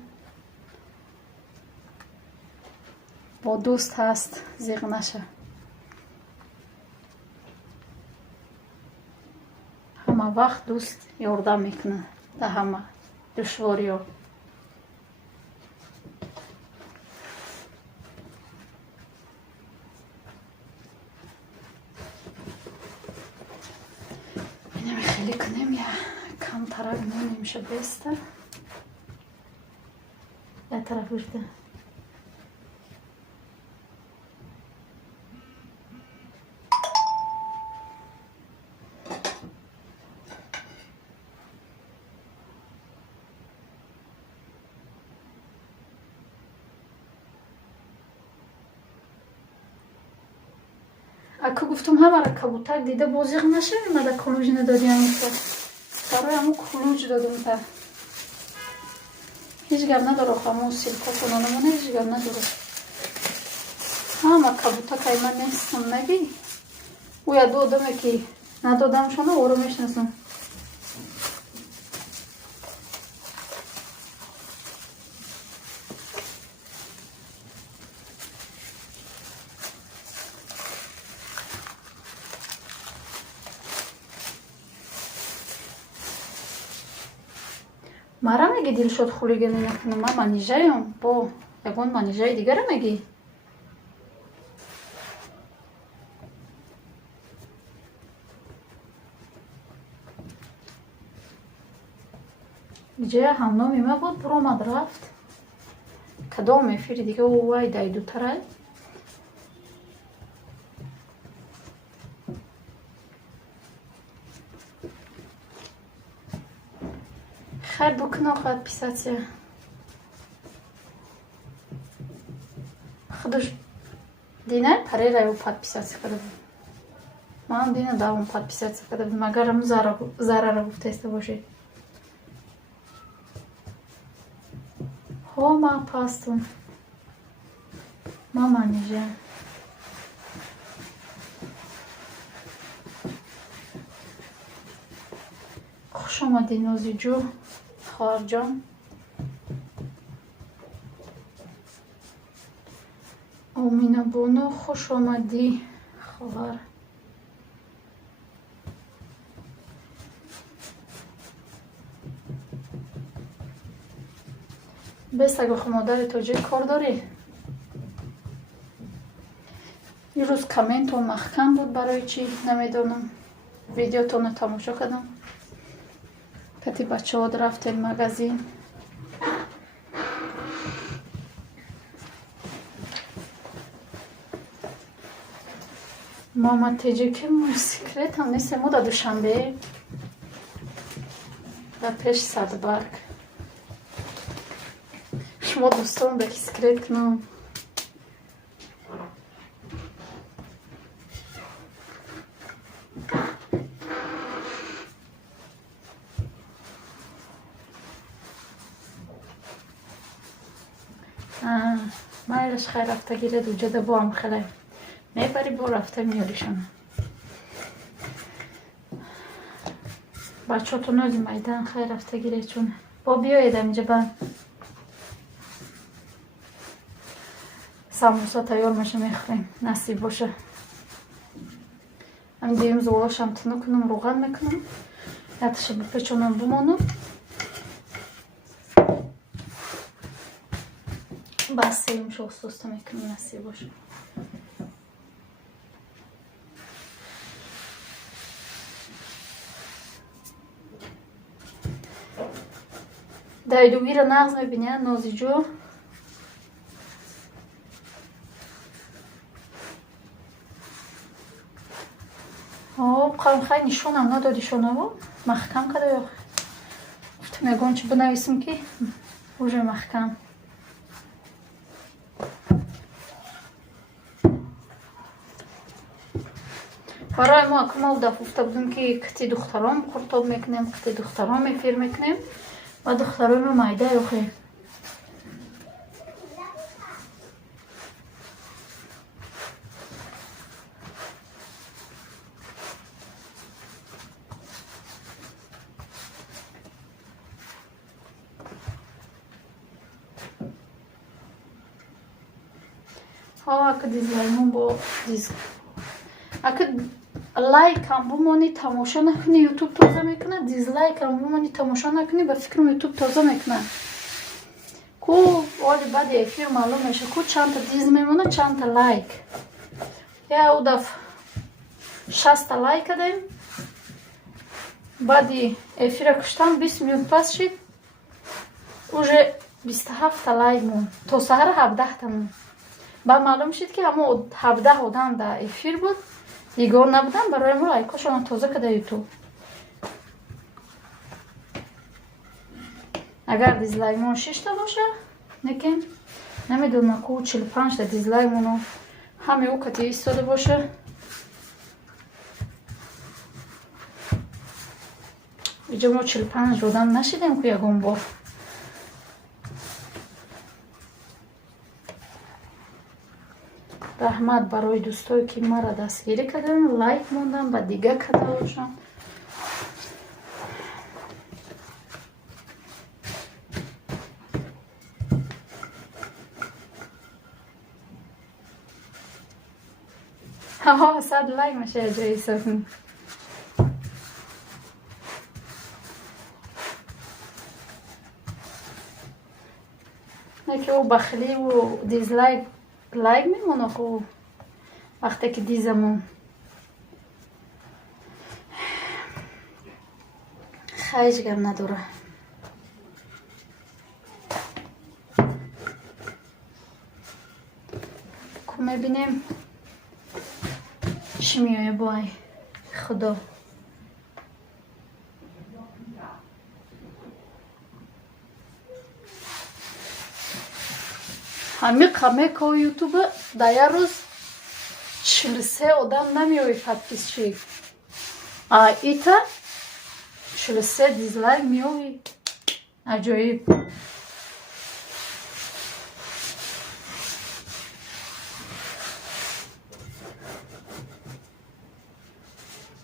با دوست هست زیغ نشه. همه وقت دوست یاردم میکنه در همه دشواری ها. اینم خیلی کنیم یا کم طرف نمیشه بسته یا طرف برده اکو گفتم همه را کبوتر دیده بازیق نشه میمده کلوج ندادی همونتا برای همون کلوج دادم تا هیچ گم نداره همون سیلکا کنانمونه هیچ گم نداره همه کبوتر که من نیستم نگی او یا دادمه که ندادم شونه او رو میشنسم. مرا میگی دل شد خولگنی نکنم من منیجایم با یکون منیجای دیگر میگی جای همنامی ما بود برآمد رفت کدام افیر دیگه او وای دایدو تره خیر بکن آخواد پیساتیه خودش دینه پره رایو پاد پیساتی کرده بود من دینه داون پاد پیساتی کرده بود مگر همون زاره را گفته ایسته باشید ها ما پاستون ما منیجه خوش آمدی نازی جو خواهر جان. آمینه بانو خوش آمدی خواهر. بست اگه خمادر تو جای کار داری یه روز کامنت و محکم بود برای چی نمیدونم видеотон тамошо кардам. Кати бачаҳо рафтем магазин. Мама теҷики секрет ҳам нестем мо да душанбе дар пеш Садбарг. Шумо дӯстон беки секрет кунам. майлаш хай рафта гиред уҷада бо ам хеле мебари бо рафта миёришона. бачаҳото ноги майдан хай рафта гиред чун бо биёед амиҷа ба самбуса тайёр меша мехӯрем насиб боша. ҳамин дуюм зуволашам тино кунам роған мекунам якташа бипечонам бимонам бас сеюм шохсоста мекунам насиб боша. дайдугира нағз мебиня нозиҷӯ қамхай нишонам надодишонаво маҳкам када ё гуфтам ягон чи бинависам ки уже маҳкам. барои мо акума удаф гуфта будем ки кити духтарон қуртоб мекунем кити духтарон эфир мекунем ва духтарони майда ёхе ака дизлаймон бо ака лайкам бумони тамошо накуни ютуб тоза мекунад дизлайкам бумони тамошо накуни ба фикрам ютуб тоза мекунад ку оли баъди эфир маълум меша ку чандта диз мемона чандта лайк я удаф 60 лайк кадем баъди эфира куштам 20 минут пас шид уже 27 лайк мон то саҳар 17 мон ба маълум шид ки ҳамо 17 одам дар эфир буд ягон набудам барои мо лайкошона тоза када ютуб. агар дизлаймон 6 боша некем намедонам ку 45 дизлаймоно ҳаме о кати истода боша иҷо мо 45 одам нашидем ку ягон бор. раҳмат барои дӯстое ки мара дастгирӣ кардам лайк мондан ба дига карда бошам. ҳаҳо 100 лайк маша яҷои ҳисоб кунем. неки ӯ бахиливу дизлайк лайк мемона ху вақте ки дизамон хайш гап надора. ку мебинем чӣ меоя боай худо. ҳамеқо ютуба дар як рӯз 43 одам намеои подписчик а ита 43 дизлайк меои аҷоиб.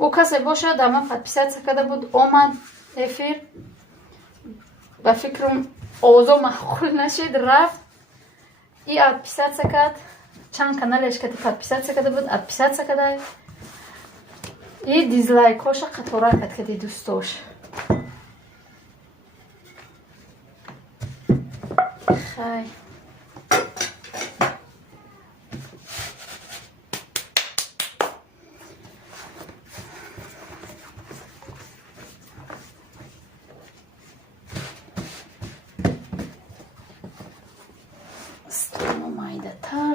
ӯ касе бошад дар ман подписатсия карда буд омад эфир ба фикрам овозо маъқул нашид рафт и отписаться кард чанд каналеш кати подписаться карда буд отписаться карда и дизлайкоша қатора кард кади дӯстош. хай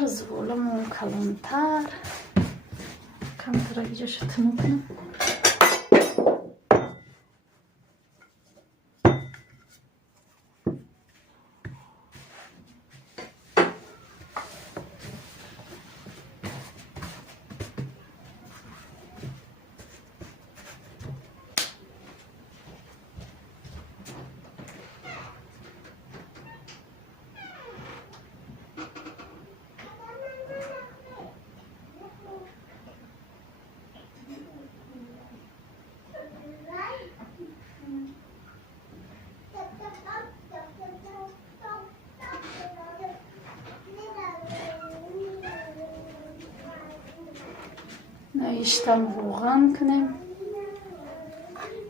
زغالمو کلانتر کمتر اینجا شتنو کنم. نایشتم روغن کنیم.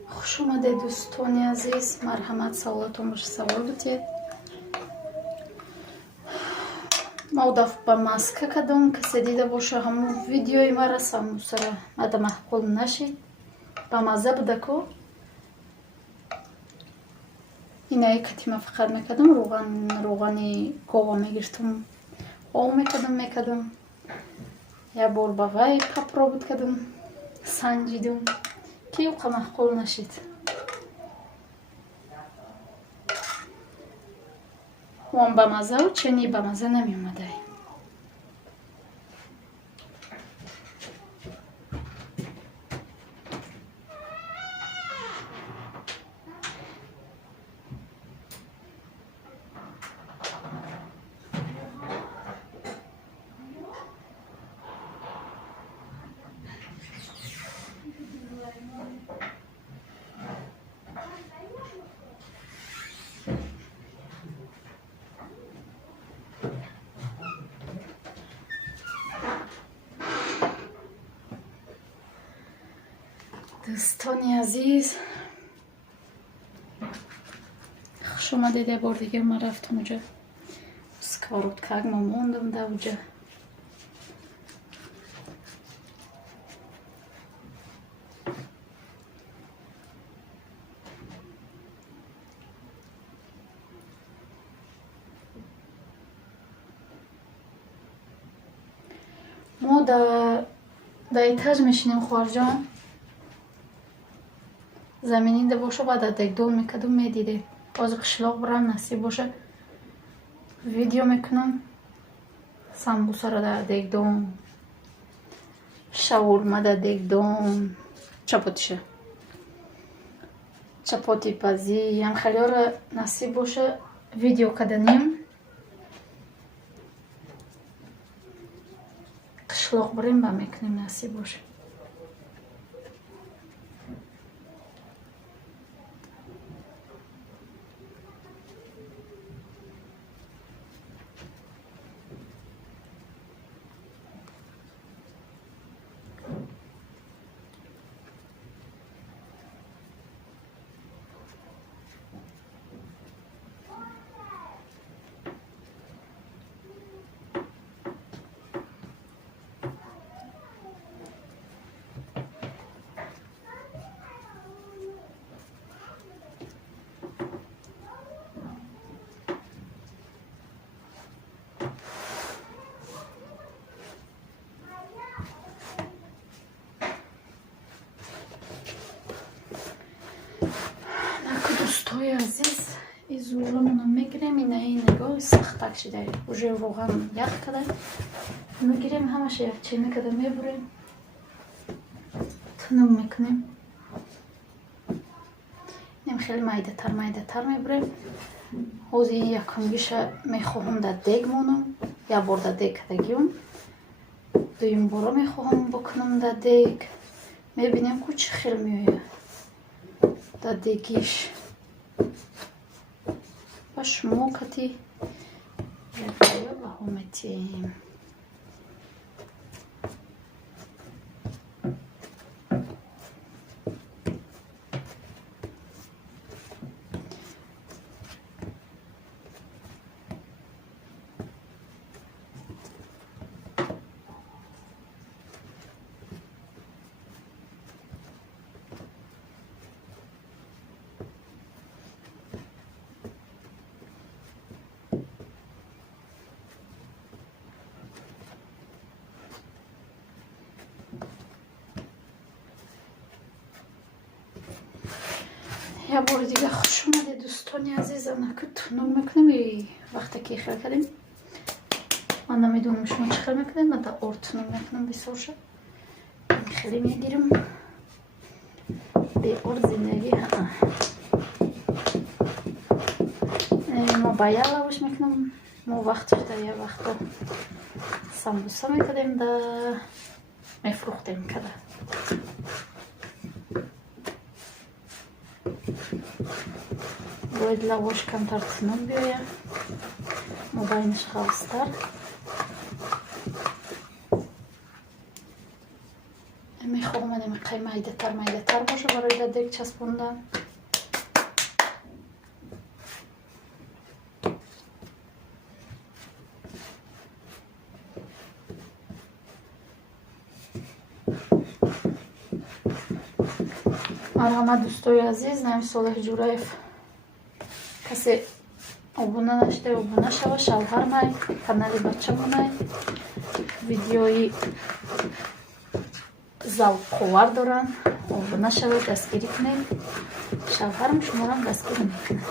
خوش اومده دوستانی عزیز. مرحمت سوالتون باشه سوال بتید. ما دفت با ماسکه کدوم کسی دیده باشه همون ویدیوی ما را سموسه مده محقول نشید. با مزه بوده که اینایی کتیمه فقط میکدم روغنی گوه میگرتم او میکدم یا بار با وی پپرو بود کدم سنجیدم که اوقا محقول نشید. وان با مزه و چنی با مزه نمی اومده. دوستانی عزیز خوش اومدید. یه بار دیگه ما رفتم اونجا سکارت کگ ما موندم در اونجا. ما در ایتاج میشینیم خارجان. زمینی ده باشه بعد دکدون میکدم میدیده. باز قشلاق برم نصیب باشه ویدیو میکنم. سمبوسه رو در دکدون، شاورما در دکدون، چپاتی پزی هم خیلی رو نصیب باشه ویدیو کدنیم. قشلاق بریم با میکنیم نصیب باشه. دوستای عزیز این زغالمون رو میگیریم. این نگاه سختک شده اوجه روغن یخ کده میگیریم همش یک چینه کده میبریم تنم میکنیم. نیم خیلی مایده تر میبریم. حوزی یکم بیشه میخواهم در دیگ مونم یا بار در دیگ کدگیم. دویم بارا میخواهم بکنم در دیگ. میبینیم که چه خیلی میویه در دیگیش باش موکتی یکایی و همتیم. یه بار دیگه خوش اومده دوستانی عزیزم. که تونم میکنیم وقتی که خیلی کردیم. من نمیدونم شما چه خیلی میکنیم. من تا ارتونم میکنم بسیار شد. خیلی میگیرم به ار زندگی ها. ما باید لوش میکنم. ما وقت شده یه وقتا سمبوسه میکردیم دا میفروختیم کده. باید لواش کمتر تنم بیاید مباینش خواستر میخوام من قیمه ایده تر باشه برای دیگ چسبوندن. مرحمت دوستای عزیز، نمی صالح جورایف کسی ابونه نشده ابونه شوه. شوهر مای کانال بچه مونای ویدیوی زوقوار دارن. ابونه شوه دستگیری کنید. شوهرم شما را دستگیری میکنه.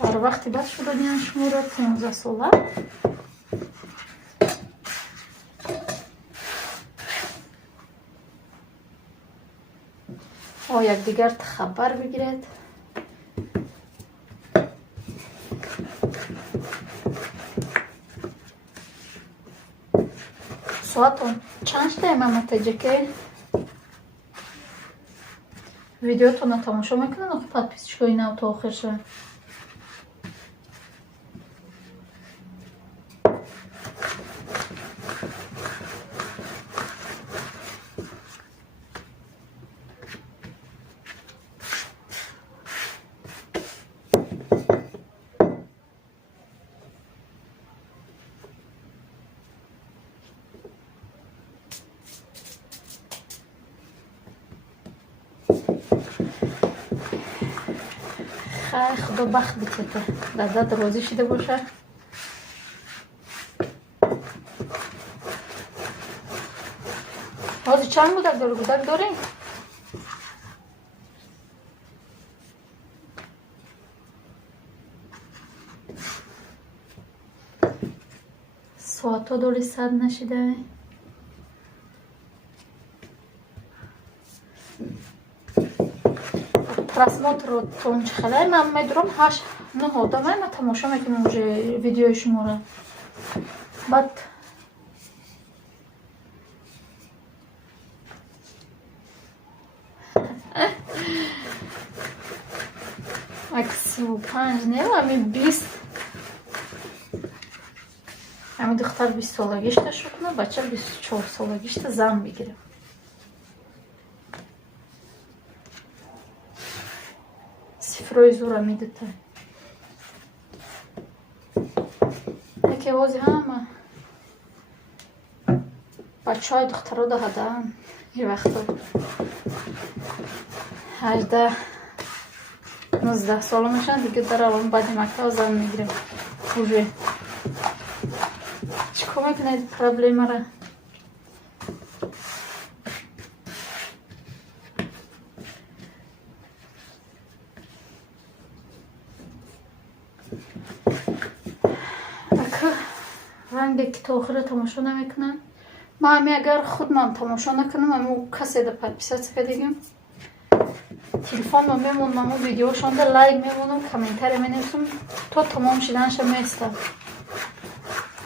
هر وقتی بعد شدن شما را 15 ساله او یک دیگر خبر بگیرید. ساعتون چند شده من متوجه که ویدیوتون رو تماشا میکنن و پادپیسش کنین او تا آخر شد. خدا بخت بکته لذت راضی شده باشه. بازی چند بودک داره بودک داری؟ ساعتا داری صد نشیده. رسمات رو تون چه خیلی من میدارم 8-9 آدمه من تماشا میکنم اونجا ویدیو شما رو. بعد اگه 35 نه همین 20 همین دختر 20 سالگیش تشو کنه بچه 24 سالگیش زن بگیره. صفرای زوره میدته یکی وازی همه بچه های دختر رو دادن یه وقتا 18-19 سال میشن دیگه در الان بعد مکتب زن میگیریم. خوبه چیکار میکنید پرابلم را؟ رنگ که تا آخر تماشا نمیکنم. ما همی اگر خود من تماشا نکنم همون کسی در подписаться دیگم تلفن ما میمونم همون ویدیو شونده لایک میمونم کامنتر مینویسم تا تمام شدنش میستم.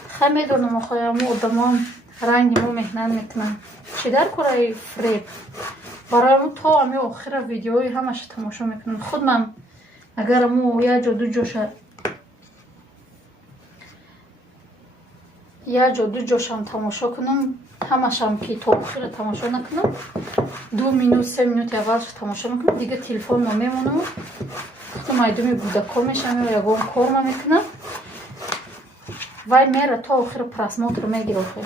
خیلی میدونم آخواه همون آدمان رنگ مو مهنن میکنن چی در کارای فریب برای همون تا همی آخر ویدیوی همش تماشا میکنم. خود من اگر همون یا جا دو جاشم تماشا کنم همشم که تا آخر تماشا نکنم 2 minút 3 minút اولش تماشا میکنم دیگه تلفن ما میمونم خود مایدومی بوده کار میشم یا یگون کار ما میکنم وای میره تا آخر پراسموتر میگیره آخر.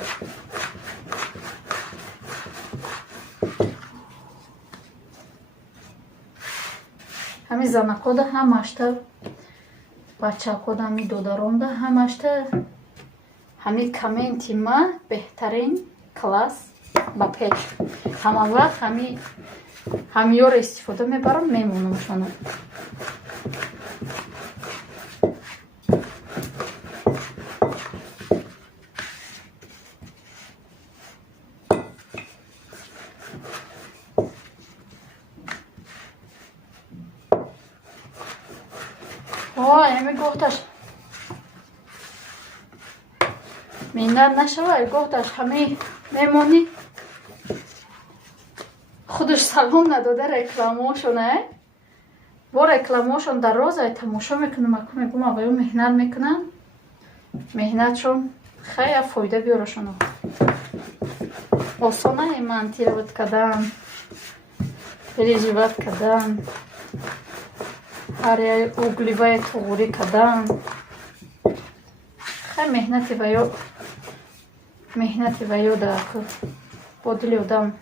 همین زنکوده همشته بچه‌کوده همی دودارونده همشته همی کامنتی ما بهترین کلاس با پیش همه وقت همیار استفاده میبرم میمونم شونه. همی گفتش میندر نشوه گفتش همی میمونی خودش سلام نداده رکلاماشونه با رکلاماشون در روز تماشا میکنم اکو میگم آقایون مهنت میکنن مهنتشون خیلی فایده بیارشون آسانه منتیروت کردن ریجیوت کردن هر اوگلیوه توغوری کردن خیلی مهنتی و یاده که با دل آدم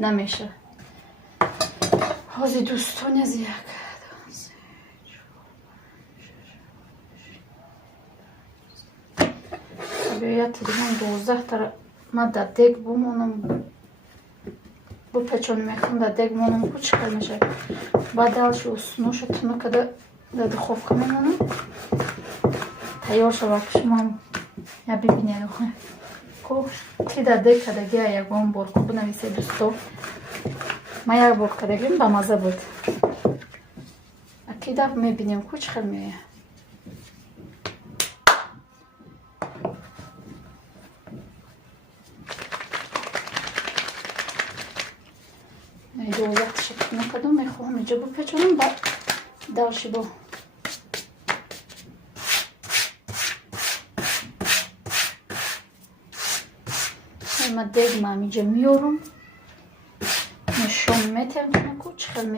نمیشه. حاضی دوستان از یک طبیعت دیگه 12 تا ما در دیگ بمونم بپیچون میکنم در دیگ بمونم کچ کل میشه بعد دلش اسنوش تنو کده در دخوفکه میمونم تیار شد که شما یا ببینید که در دیگ کدگی یکون بار که بنویسه دوستو ما یک بار کدگیم با مزه بود اکی دفع میبینیم کچ خیلی میگه دوزت شکل نکدم میخواهم اینجا بپیچونم با دلشی با ما دیگ ما اینجا میارم نشون میتیم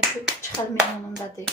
که چخل میمونم در دیگ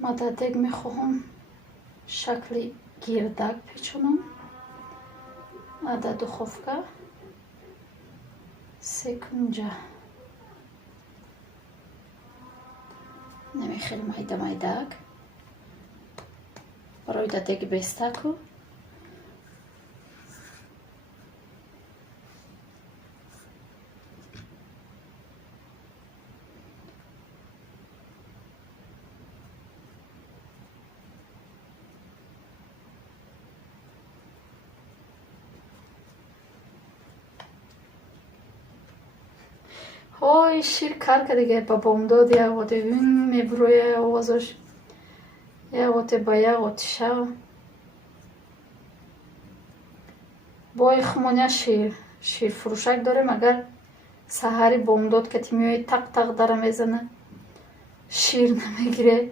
ما در دیگ میخواهم شکل گیردک پیچونم در دخوفکه 3 کنجا نمی خیلی مایدک برای در دیگ بیستکو های شیر کار که دیگه با بامداد یک وقتی میبروی آوازش یک وقتی با یک وقتی شو بای خمانه شیر فروشک داریم اگر سحری بامداد که تیمیوی تق تق داره میزنه شیر نمیگیره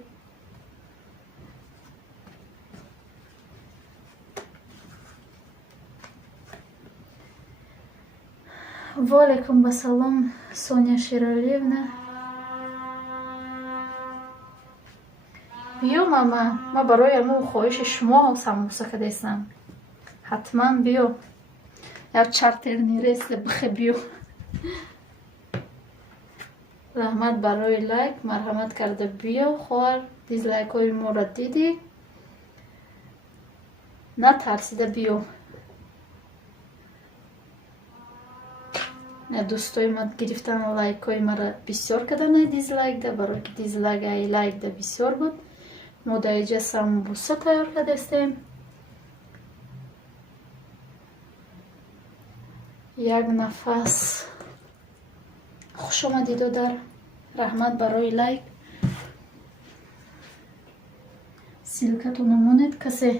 Валейкум басалом, Соня Ширалиевна. Биё мама, ма барои аму хоҳиши шумо самбуса кардесам. Ҳатман биё. Як чартерни ресте бихе биё. Раҳмат барои лайк, марҳамат карда биё хоҳар. Дизлайкҳои моро дидӣ. Натарсида биё. Дӯстои мо гирифтан лайкҳои мара бисёр кардана дизлайкда, барои ки дизлайк ай лайкда бисёр буд. Мо дар инҷа самбуса тайёр кардастем. Як нафас. Хуш омадӣ додар. Раҳмат барои лайк. Силкату намонед касе.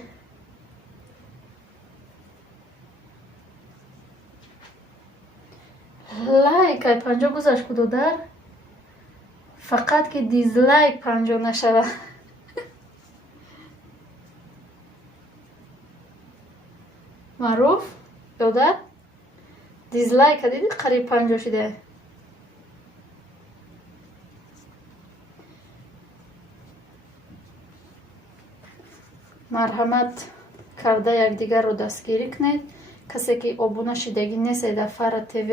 Лайк ай 50 гузашт додар. Фақат ки дизлайк 50 нашава. Маъруф додар. Дизлайк диди қариб 50 шуда. Марҳамат карда якдигарро дастгирӣ кунед. Касе ки обуна шидагӣ нестед дар Фара ТВ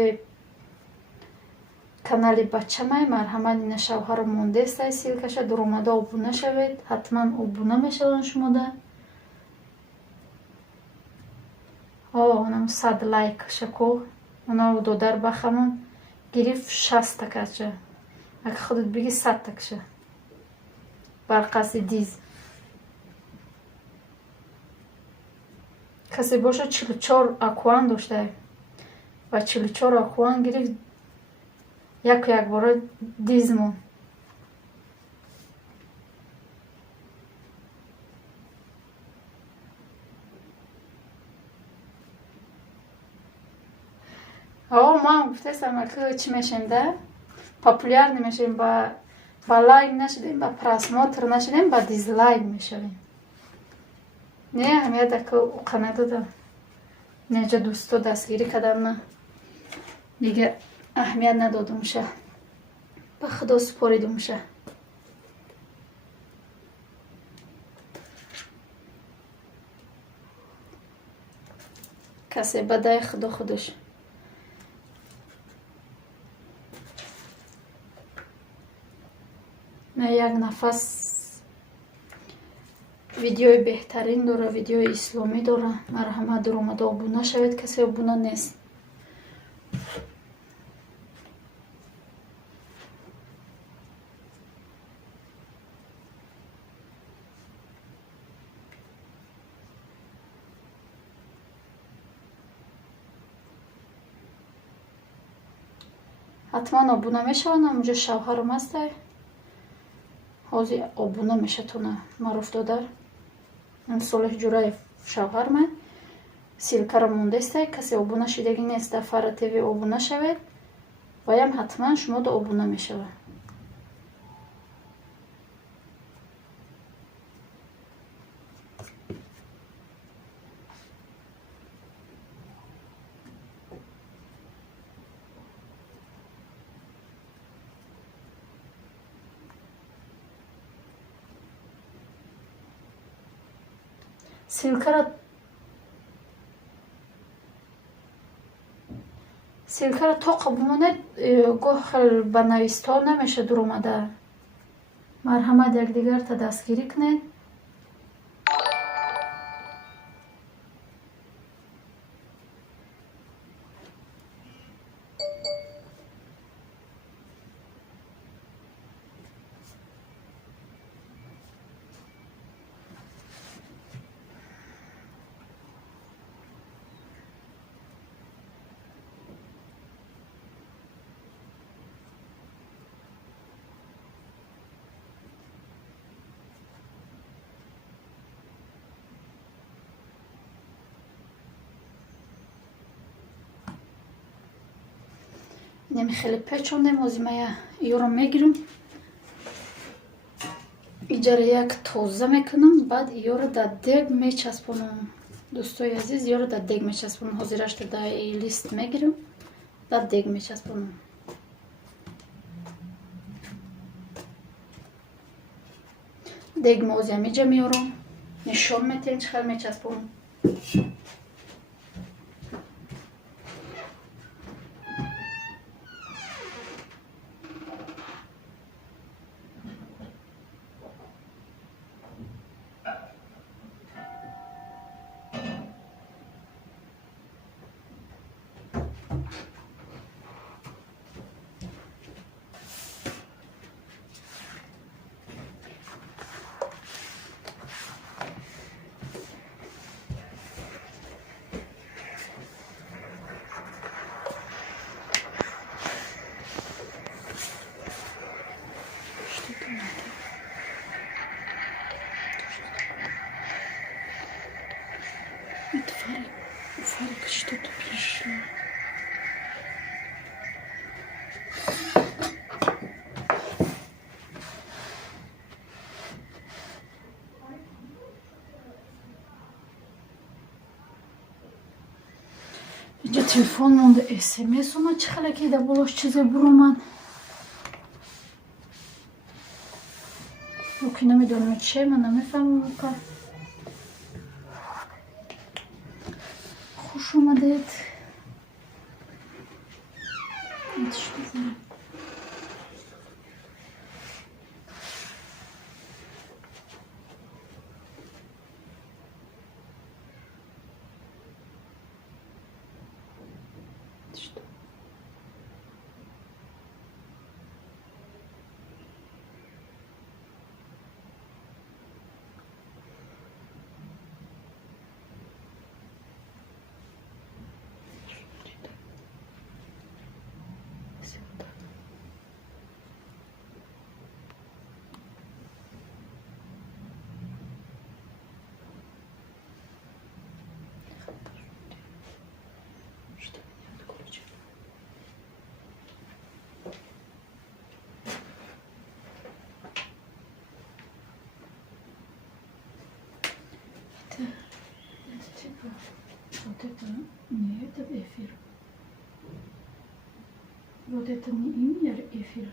канали бачамай, марҳамат ина шавҳаро мондестай силкаша дуромада обуна шавед. Ҳатман обуна мешаванд шумода. Онам 100 лайк шако. Онам додар бахамон гирифт 60 такаша. Ак худат биги 100 такша. Барқаси диз. Касе боша 44 акуан дошта. Ва 44 акуан гирифт як бора дизмон. Мам гуфтастам ака чӣ мешавем да? Популяр намешавем, ба лайк нашавем, ба просмотр нашавем, ба дизлайк мешавем. Не аҳамият ака уқа надодам. Неҷа дӯсто дастгирӣ кардам, на дига аҳамият надодамша. Ба худо супоридамша. касе бадай худо худаш. Як нафас видеои беҳтарин дора, видеои исломӣ дора. Марҳамат дуромада обуна шавед, касе обуна нест. ҳатман обуна мешаванд, онҷо шавҳарам ҳастай. ҳозир обуна мешатона маъруф додар. Солиҳ Ҷураев шавҳар ман. Силкара мондастай, касе обуна шидагӣ нест дар Фара ТВ обуна шавед. Ваям ҳатман шумода обуна мешавад. силкара тоқа бимонед, гоҳ хел ба навистҳо намеша дуромада. Марҳамат якдигарта дастгирӣ кунед. Неми хеле печондем, озимая ёро мегирам. Иҷара як тоза мекунам, баъд ёро дар дег мечаспонам. Дӯстои азиз, ёро дар дег мечаспонам. Ҳозирашта дар лист мегирам. بعد دیگ میچسبونم. دیگ موز میجا میارم نشون میتیم چخر میچسبونم. Фарик, что-то пришло. اینجا تلفن مونده SMS اومد چه خلکی ده بالاش چیزی برو من اوکی نمیدونم چه من نمیفهمم کار. خوش اومدید. Вот это не это эфир. Вот это не имя эфир.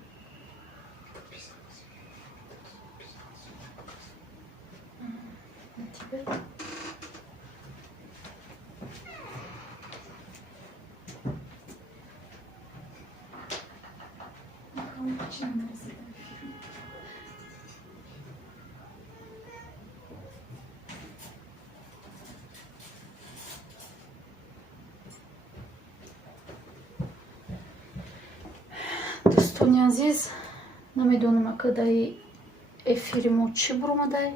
На тебя? دوستان عزیز نمیدونم کدای افیر ما چی برامده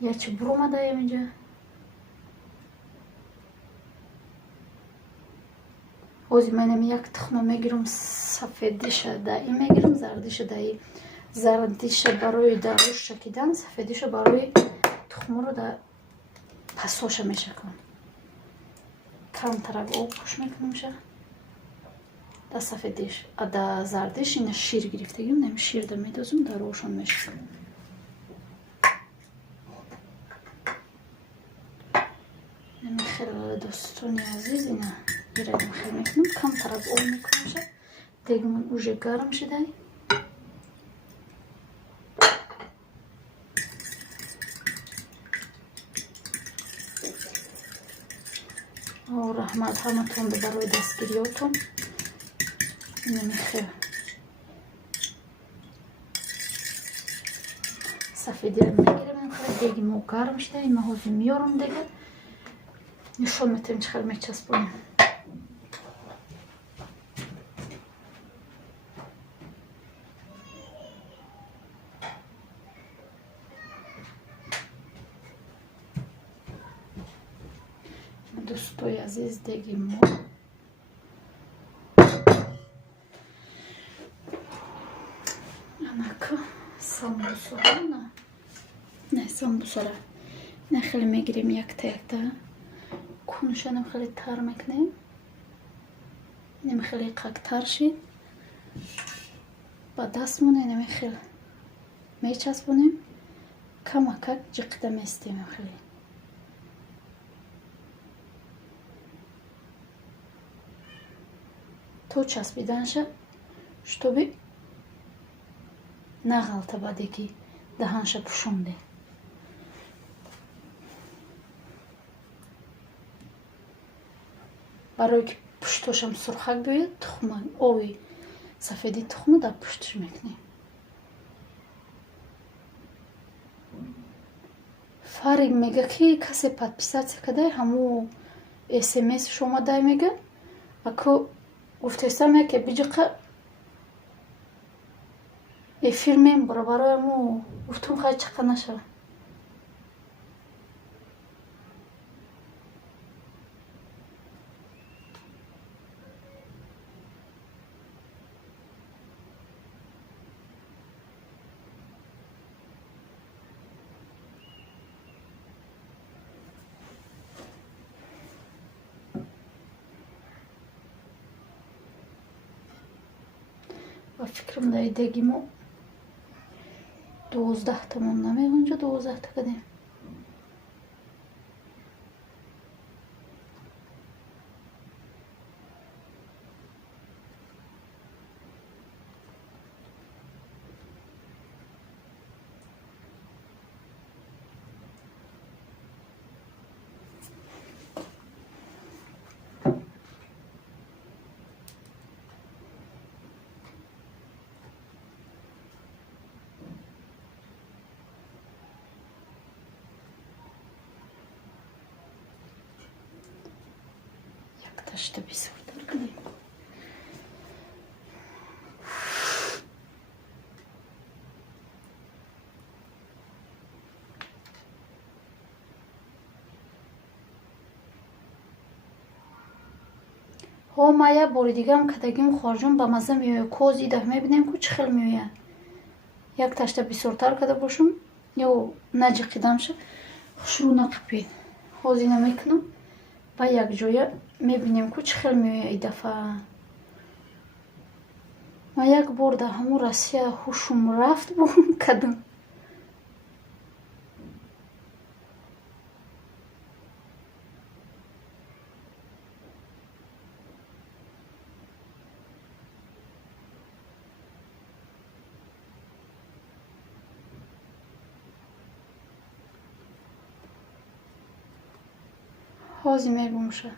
یا چی برامده اینجا اوزی منم یک تخمه میگیرم سفیدش دایی میگیرم زردش دایی زردش برای داروش شکیدن سفیدش برای تخمه رو در پسوش میشکنم کم ترک آب خوش میکنم شه در سفیدش در زردش این شیر گرفتگیم نمی شیر در میدازم در روشن میشکنم نمی خیلی دوستانی عزیز اینه ایره خیلی میکنم کم ترک آب میکنم شه دیگه من اوژه گرم شده رحمت همتون برای دستگیریاتون نمیخه سفیدی رو میگیرم خیلی دیگه مو گرم شده این محوزی میارم دیگه نشون میتونیم چخیل میچسبونیم دوستای عزیز دیگه ما انکه سامبوسا نه سامبوسا را نه خیلی میگیریم یک تا یک تا کنشانم خیلی تر میکنیم اینم خیلی قاقتر شید با دستمون اینم خیلی میچسبونیم کم کک جقده میستیم خیلی то часпиданша шутоби нағалта баде ки даҳанша пӯшонде. барое ки пуштошам сурхак биёяд, тухма ови сафеди тухма дар пушташ мекунем. фарик мега ки касе подписатсия кадай ҳамо смс омадай мега ако гуфтестам яке биҷиқа эфир мебара барои ҳамо гуфтум хай чақа нашава. ба фикрам дар идаги мо 12 та монда онҷо 12 та кадем. Ташта бисуртар кунем. ҳо ма як бори дигам кадагим хорҷон ба маза меояд. кози дах мебинем ку чӣ хел меояд. як ташта бисуртар када бошум ё наҷиқидамша хушрӯ нақипед. ҳозина мекунам ба якҷоя мебинем ку чӣ хел меояд идафъа. ма як бор дар ҳамон Россия ҳушум рафт кадам. ҳози мебумша.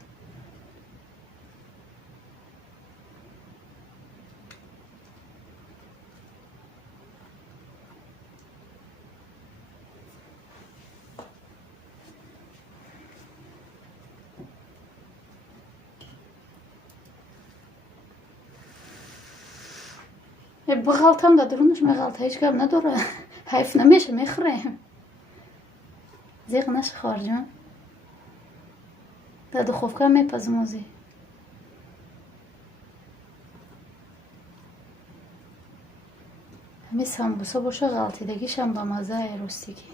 بغلطم در درونش مغلطه هیچ گپ نداره. حیف نمیشه میخوریم. زیغ نشه خارجان. در دخوفکه میپزمازی. همین سمبوسا باشه غلطیدگیش هم با مزه رستگی.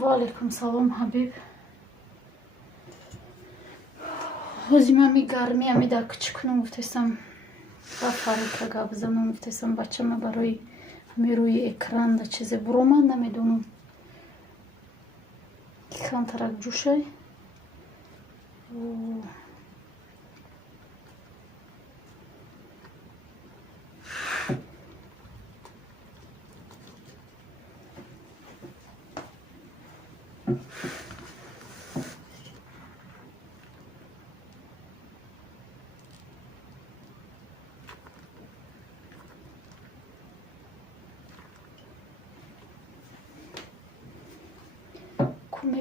وعلیکم سلام حبیب. ҳозир ман мигарми амида кичикунам гуфтестам ба фариқа гап занам гуфтестам бачама барои ҳами рӯи экран да чизе буроман намедонам ки камтарак ҷӯшай.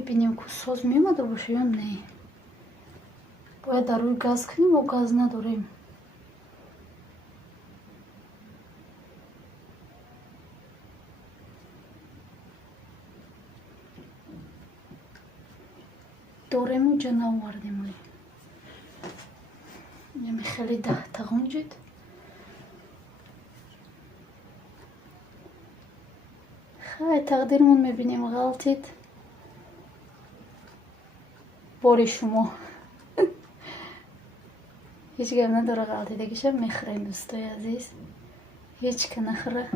мебинем ку соз меомада боша ё не. бояд дар рӯи газ кунем мо газ надорем. дорему ҷа наовардем. яме хеле тағонҷид. хай тақдирмон мебинем ғалтид. бори шумо هیچ گم نداره غلطیدگیشم میخوریم دوستای عزیز. هیچ که نخوره.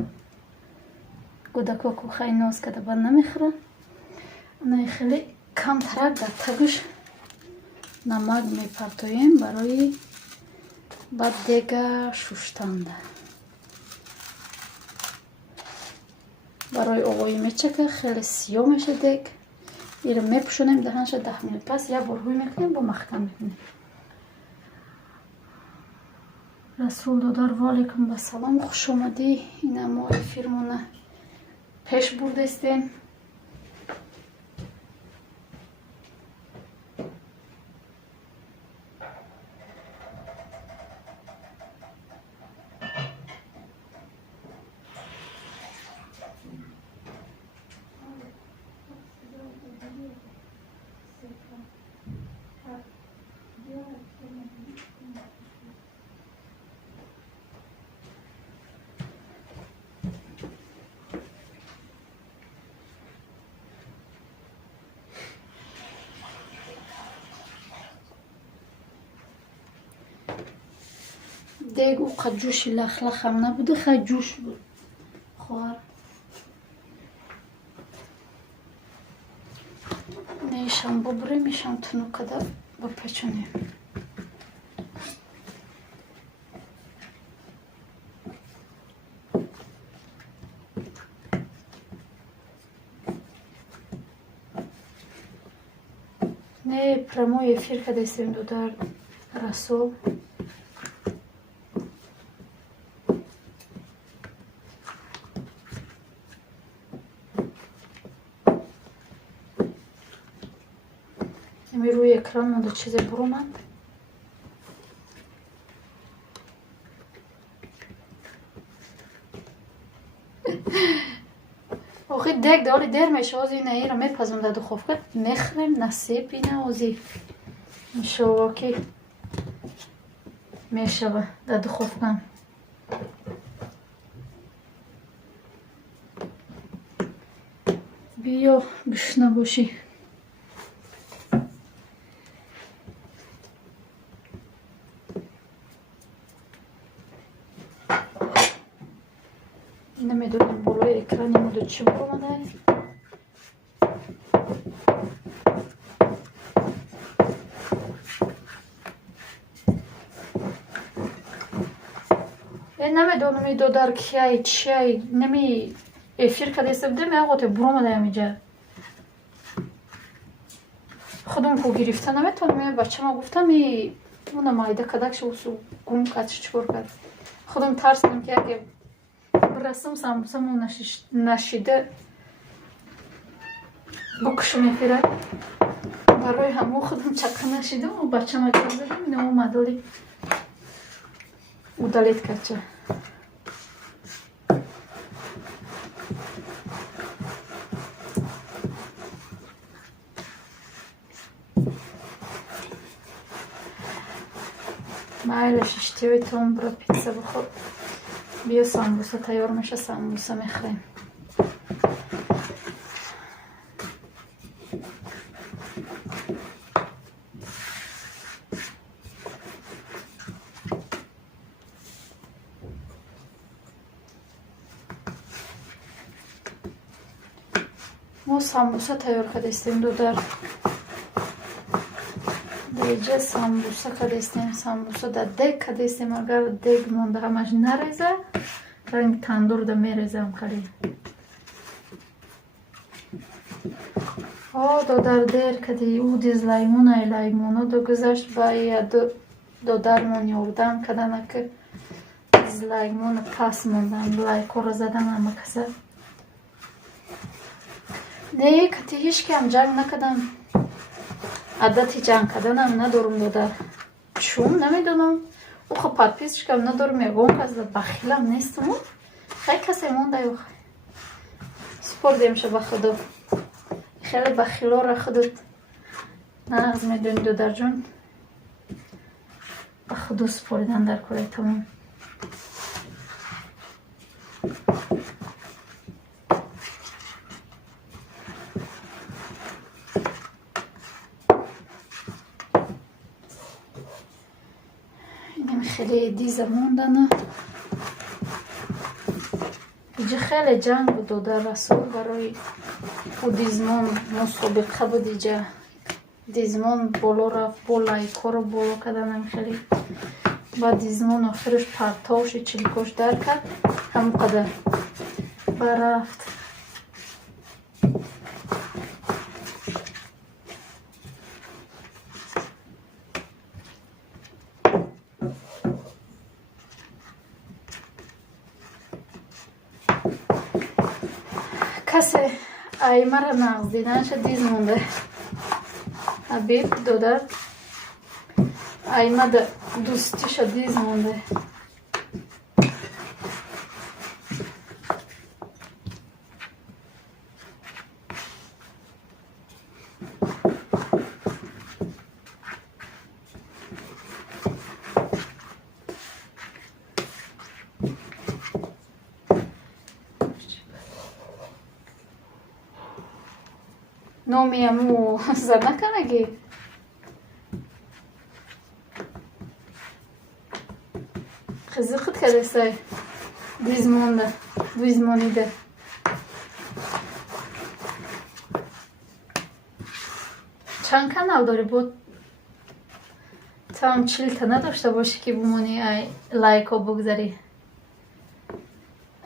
کودکا کو خیلی ناز کرده با نمیخوره. نه خیلی کم ترک در تگوش نمک میپرتویم برای بعد دیگه شوشتنده. برای آقای میچه که خیلی سیاه میشه دیگ. ایره میپشونیم دهنش 10 منت پس یک بار روی میکنیم با مختم میکنیم. رسول دادار والیکم با سلام، خوش اومدی. این ما فیرمونه پیش بردستیم. دیگ او قد جوش لخ هم نبوده، خیلی جوش بود خوار. نیشم ببریم میشم تنو کده بپچونیم. نه پرموی فیر کده استیم دو در رسول. روی اکران مونده چیز برومند. آخه دیگ داری دیر میشه آزی اینه ای را میپزم در دخوفکت میخریم نصیب اینه آزی میشه که میشه در دخوفکم. بیا بشنه باشی. نمیدونم بالای اکرانی مودو چی برومده. نمیدونم این دو در کیای چیای نمی افیر کده سبده می آقا برومده همیجا خودم کو گرفته نمیتونم. بچه ما گفتم اون مایده کدکش اوسو گم کدش چکر کرد. خودم ترسیدم که اگه برسم سمبوسم نشیده بکشم میفیره. برای همون خودم چکه نشیدم و بچه ما جا زدم اینه او مدالی удалить کچه. مایلش اشتیوی تون برو پیتزا بخور. بیا سامبوسه تیار میشه، سامبوسه میخوریم. ما سامبوسه تیار کردیم دو در دیگه سامبوسه کردیم. سامبوسه در دیگ کردیم. اگر دیگ مونده همش نریزه رنگ تندور ده میریزه هم خیلی. دو در دیر کدی او دیز لیمونه لیمونه دو گذاشت با دو درمون یوردم کدنه که دیز لیمون پس موندم لایکو رو زدم همه کسه. نه کتی هیچ که هم جنگ نکدم. عادتی جنگ کردنم ندارم دو در چون نمیدونم او خب پادپیسش که ندارم یکم از بخیلم نیستم. خیلی کسی مونده یو سپردیم شه با خودو. خیلی بخیلا را خودت نغز میدونی دو در جون با خودو سپردن در کره تمام. خیلی دیزه موندن. اینجا خیلی جنگ بود دادر رسول برای او دیزمان مسابقه بود. اینجا دیزمان بالا رفت، بالای کارو بالا کردن خیلی. بعد دیزمان آخرش پرتاوش چلیکاش در کرد، همون قدر برفت. کسی ایمه را نغز دیدنش دیز مونده. حبیب دادر ایمه دوستیش دیز مونده. نامی همو زد نکنگی خزیقت کرده سای دیز مونده، دیز مونیده. چند کانال داری بود؟ تا هم 40 تا نداشته باشی که بمونی لایک ها بگذاری.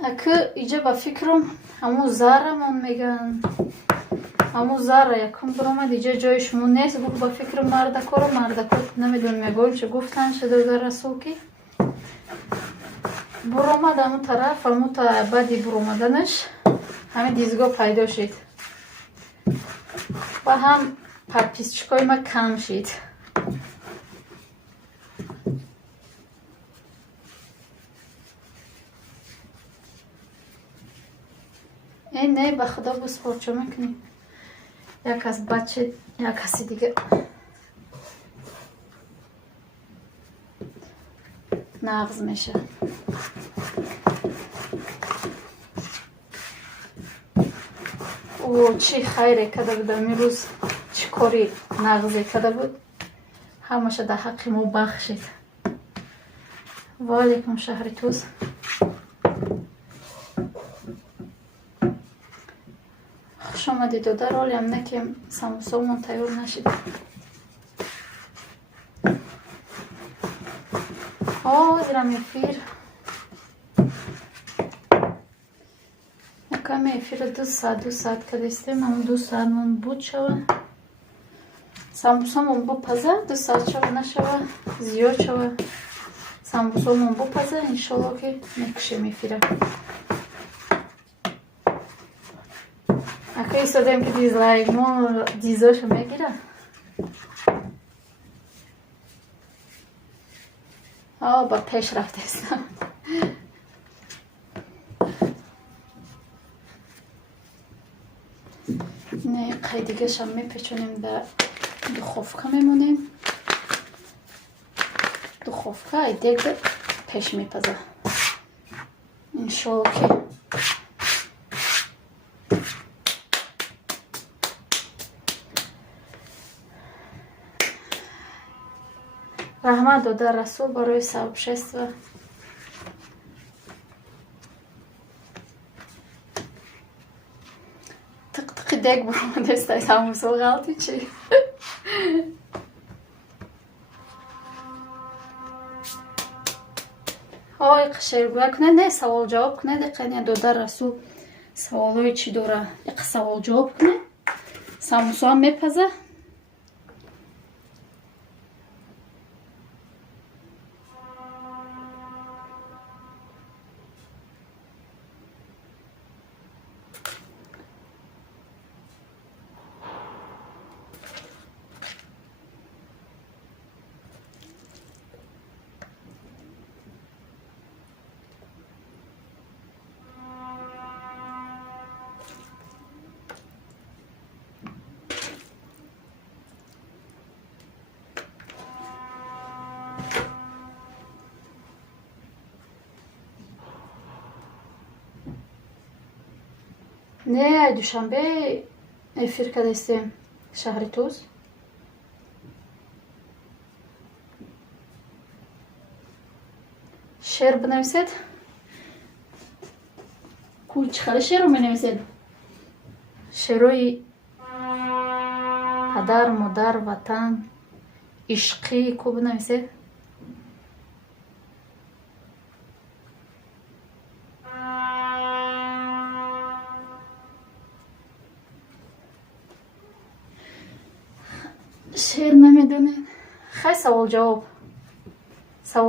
اکه اینجا با فکرم همون زهرمون میگن، همون زهره یکم برامد اینجا جایشمون نیست. گفت با فکر مردکار نمیدون میگویم چه گفتن چه داده رسول که برامد همون طرف، همون تا بعدی برامدنش همین دیزگاه پیدا شد و هم پرپیسچکای ما کم شد. این نه به خدا بسپار چه میکنی؟ یک از بچه یک کسی دیگه نغز میشه. او چی خیره کده بود امروز، چی کاری نغزی کده بود، همشه در حق ما بخشید. و علیکم شهر توز. خوش آمدید و در حالی هم نه که سموسا من تیار نشید. زیرم افیر کمی افیر 2 ساعت که دستیم همون 2 ساعت من بود شوه. سموسا من بپزه 2 ساعت شوه نشوه زیاد شوه. سموسا من بپزه انشالله که میکشیم افیره. اکه ایستادیم که دیزلایک ما دیزاشو میگیره. با پیش رفته استم. نه قیدیگه شم میپیچونیم به دخوفکه میمونیم. دخوفکه دیگه پیش میپزه انشالله که رحمت داده رسول برای сообщество. تق دیگ برامده استای سموسا غلطی چی؟ های قشرگوه کنه نه سوال جواب کنه دقیقه داده رسول سوالای چی داره یک سوال جواب کنه سموسا هم میپزه. نه دوشنبه افیر کرده استیم شهر توز. شعر بنویسید. چه خیلی شعر رو بنویسید؟ شعرهای پدر، مادر، وطن، عشقی کو بنویسید. شعر نمیدونید؟ خیلی سوال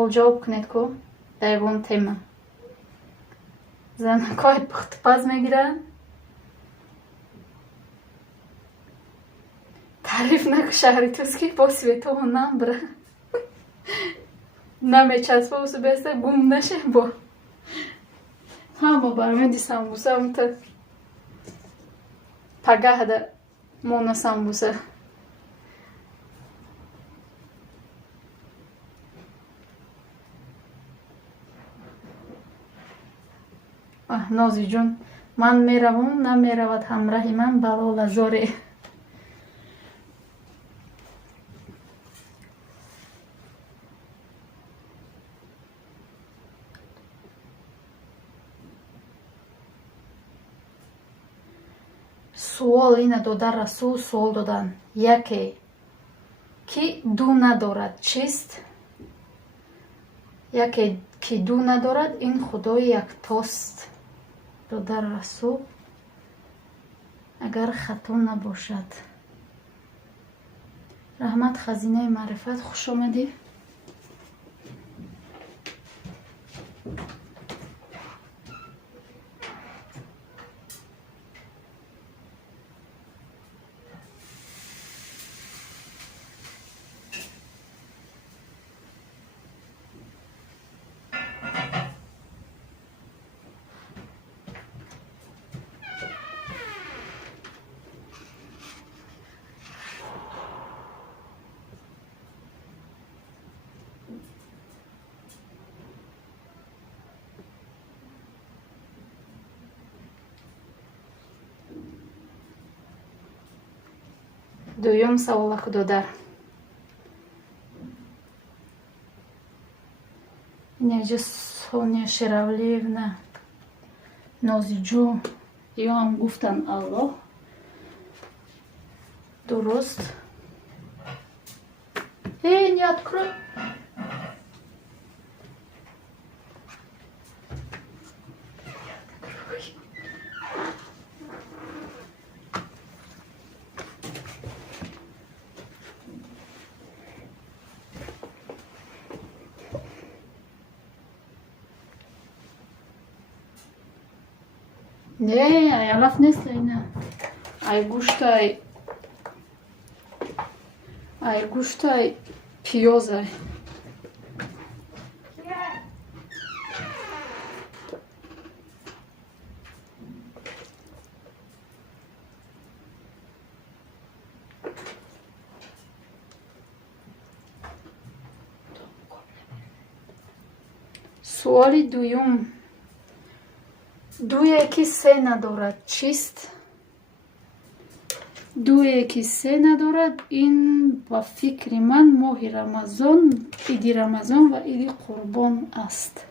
جواب کنید کو در اون تема. زنکای پخت پز میگیرن. تعریف نکو شهری توسکی با سویتو نام بره. نمیچسبه و سو گم نشه با. همه برمیدی سامبوسه اون تا پگه ده مونا سامبوسه. نازی جون من میروم نمیرود همراهی من بلال زاره. سوال اینه داده رسول سوال دادن یکی کی دو ندارد چیست؟ یکی کی دو ندارد این خدای یکتاست. داده رسول اگر خطا نباشد. رحمت خزینه معرفت خوش آمدی. دویم سوال خداده اینجا سونیا شراولیونا نازیجو یا هم گفتن الله درست. این یاد کرو نه یالف نیست اینه ای گوشتای پیازه. سوال دویم دو یکی سه ندارد چیست؟ دو یکی سه ندارد این با فکر من ماه رمضان عید رمضان و عید قربان است.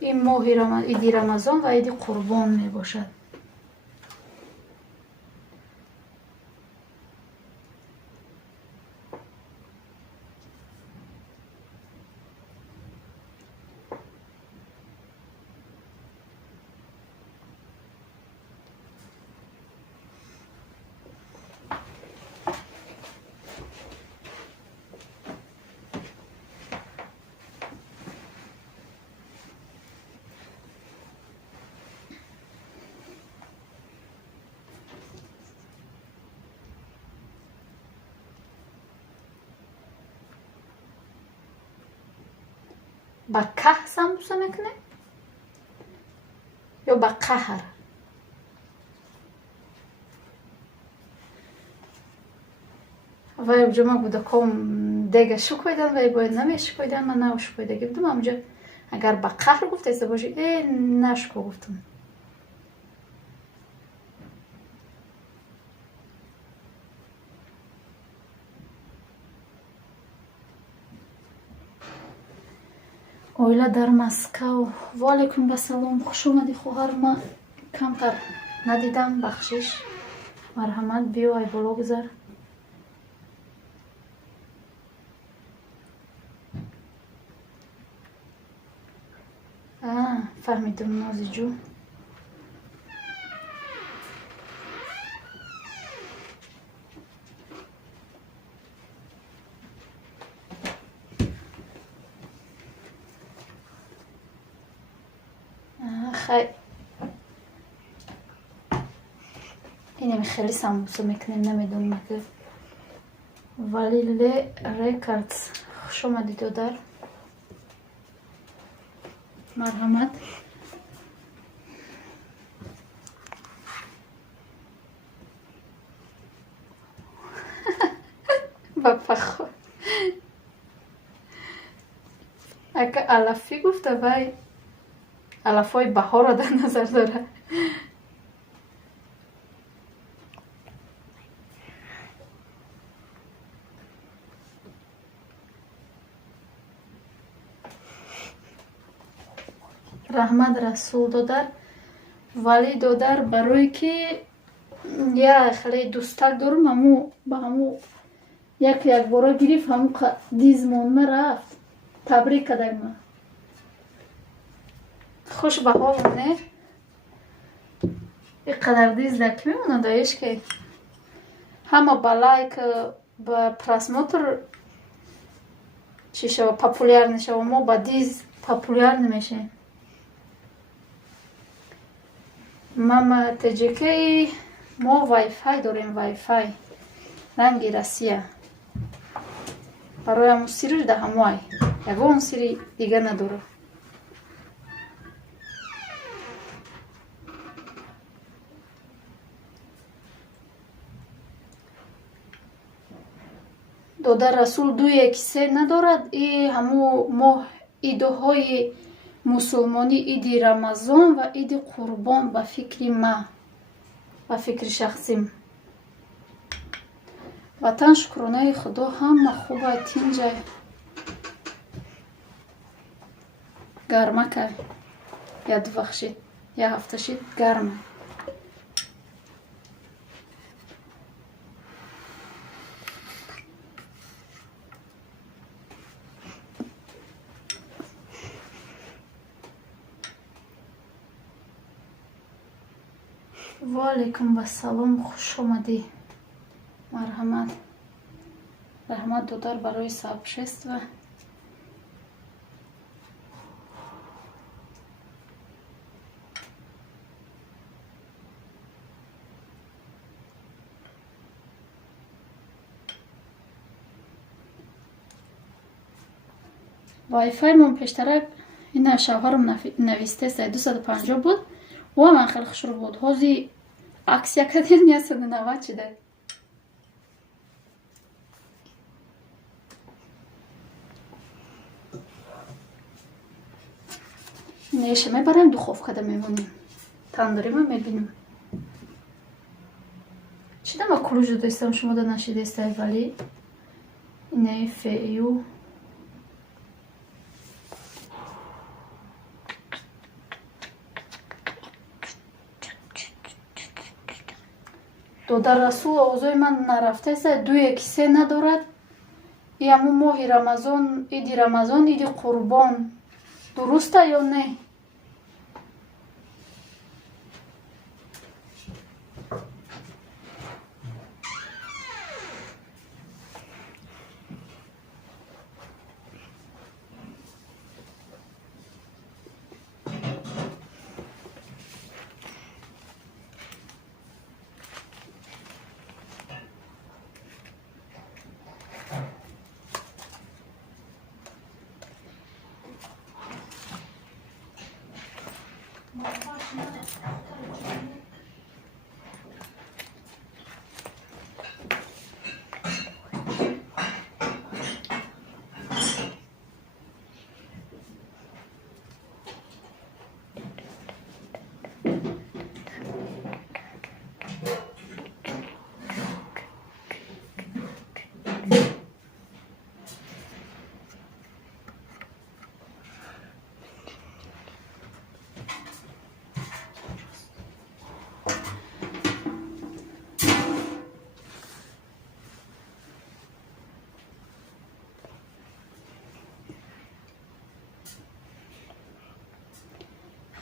این ماه عید رمضان و عید قربان می باشد. با که سمبوسه میکنه یا با قهر؟ وای بجا ما بوده کم دیگه شکویدن وای باید نمیشکویدن من نوشکویده گفتم همونجا اگر با قهر گفته ایسته باشی نشکو گفتم. اویلا در مسکو و علیکم بسلام خوش اومدی خواهر. ما کمتر ندیدم بخشش مرحمت بیو ای بالا گذار. فهمیدم نازی جو. خیلی اینم خیلی سمبوسه میکنیم نمیدونم که ولی ریکاردز خوش اومدی دادر مرحمت. بپا خود اگه علفی گفته وای علفای بهار را در نظر داره. رحمت رسول دادر ولی دادر برای که یا خیلی دوستک دارم همو با همو یک بارا گریف همو دیزمون رفت تبریک کدک ما خوش به حال نه اینقدر دیز دک میمونه دایش که همه با لایک با پرسموتر چی شو پاپولیر نشه و ما با دیز پاپولیر نمیشه. ما تجیکی ما وای فای داریم وای فای رنگی روسیه برای همون سیری ده هموای یک اون سیری دیگه نداره. دادر رسول 2 1 3 ندارد. ای همو ماه ایدهای مسلمانی ایدی رمضان و ایدی قربان به فکر ما و فکر شخصیم وطن شکرانه خدا همه خوبه تینجا گرمه که یاد بخشید یا هفته شید گرمه. و علیکم بسلام خوش اومدی مرحمت. رحمت دادر برای سابشست و وای فای من پیشترک این شوهرم نویسته 250 بود و من خیلی خوش رو بود هازی عکس یکدین 190 چیده. نیشه میبریم دخوف کده میمونیم تنداری من میبینیم چی دم کلوژ رو داشتم شما دا نشیده استای ولی اینه فیو دادر رسول آوازای من نرفته است 2 1 3 ندارد. ای همو ماه رمضان ایدی رمضان ایدی قربان درسته یا نه؟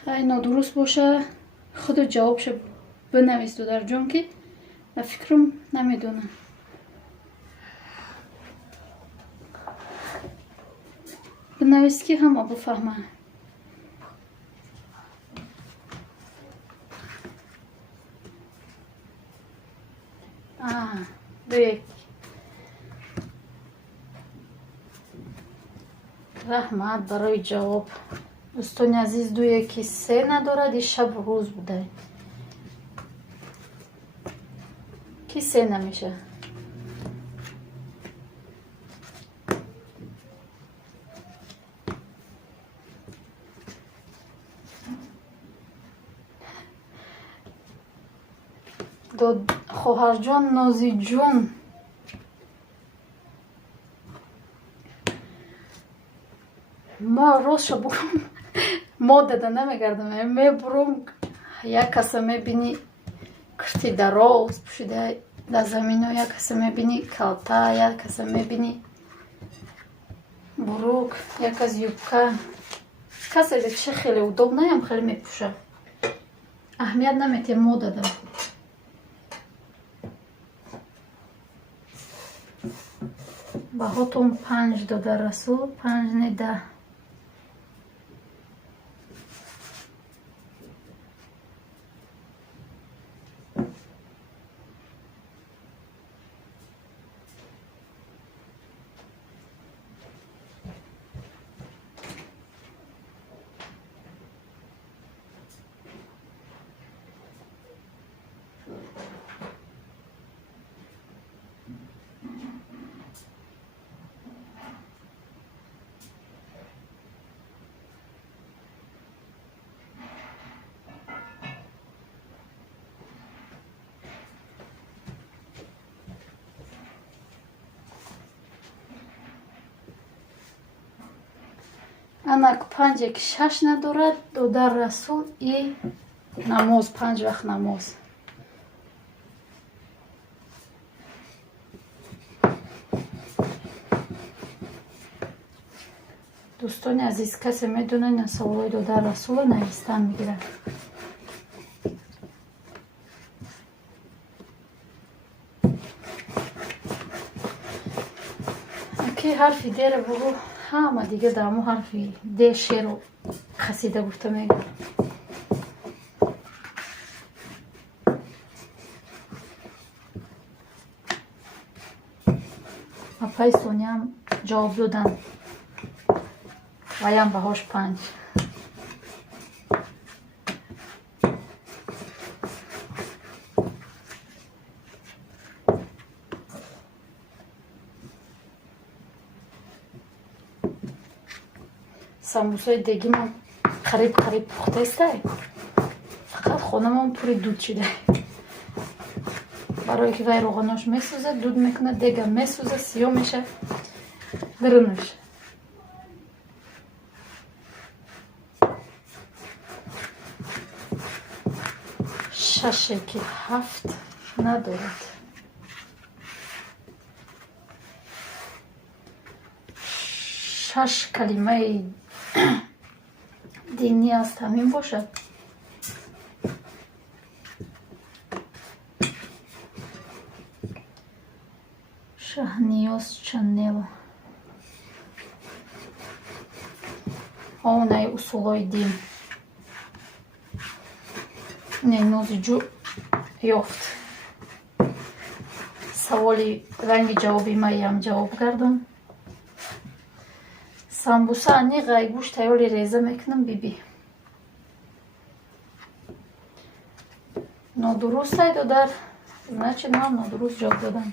خیلی نادرست باشه خود جوابش بنویس در جون که به فکرم نمیدونم. بنویس که همه بفهمه. دو یک. رحمت برای جواب. دوستان عزیز، دو یکی سه ندارد، شب روز بوده. کی سه نمیشه؟ خواهر جان، نازی جون، ما روز شو بگم ما داده نمیگردم، میبرم یک کسی میبینی کرتی دراز پوشیده در زمین ها، یک کسی میبینی کلتا، یک کسی میبینی بروک، یک از یوبکه، کسی ده چه خیلی ادوب نیم خیلی میپوشه، اهمیت نمیتیم ما داده. با هاتون 5 داده رسول، 5 نه 10. انک 5 یک 6 ندارد، دو در رسول ای نماز 5 وقت نماز. دوستان عزیز، کسی میدونه این سوالای دو در رسول نوشتن میگیره؟ اکی حرفی دیره بگو، همه دیگه دامو حرفی ده شعر و قصیده گفته میگه. اپای سونی هم جواب دادن ویم بهاش 5. ساموسای دیگه من قریب پخته است، فقط خونم هم پوری دود شده. برای که وی روغناش میسوزه، دود میکنه، دیگه میسوزه، سیاه میشه، درنش. شش که 7 ندارد. 6 کلمه دینی است، همین باشد. شهنیاز چنل آنه اصولای دین. نه نوزجو یافت. سوالی رنگ جوابی ما هم جواب کردم. سامبوسا انی غای گوشت تایولی ریزه میکنم بیبی. نادرست دادر значит من نادرست جواب دادم.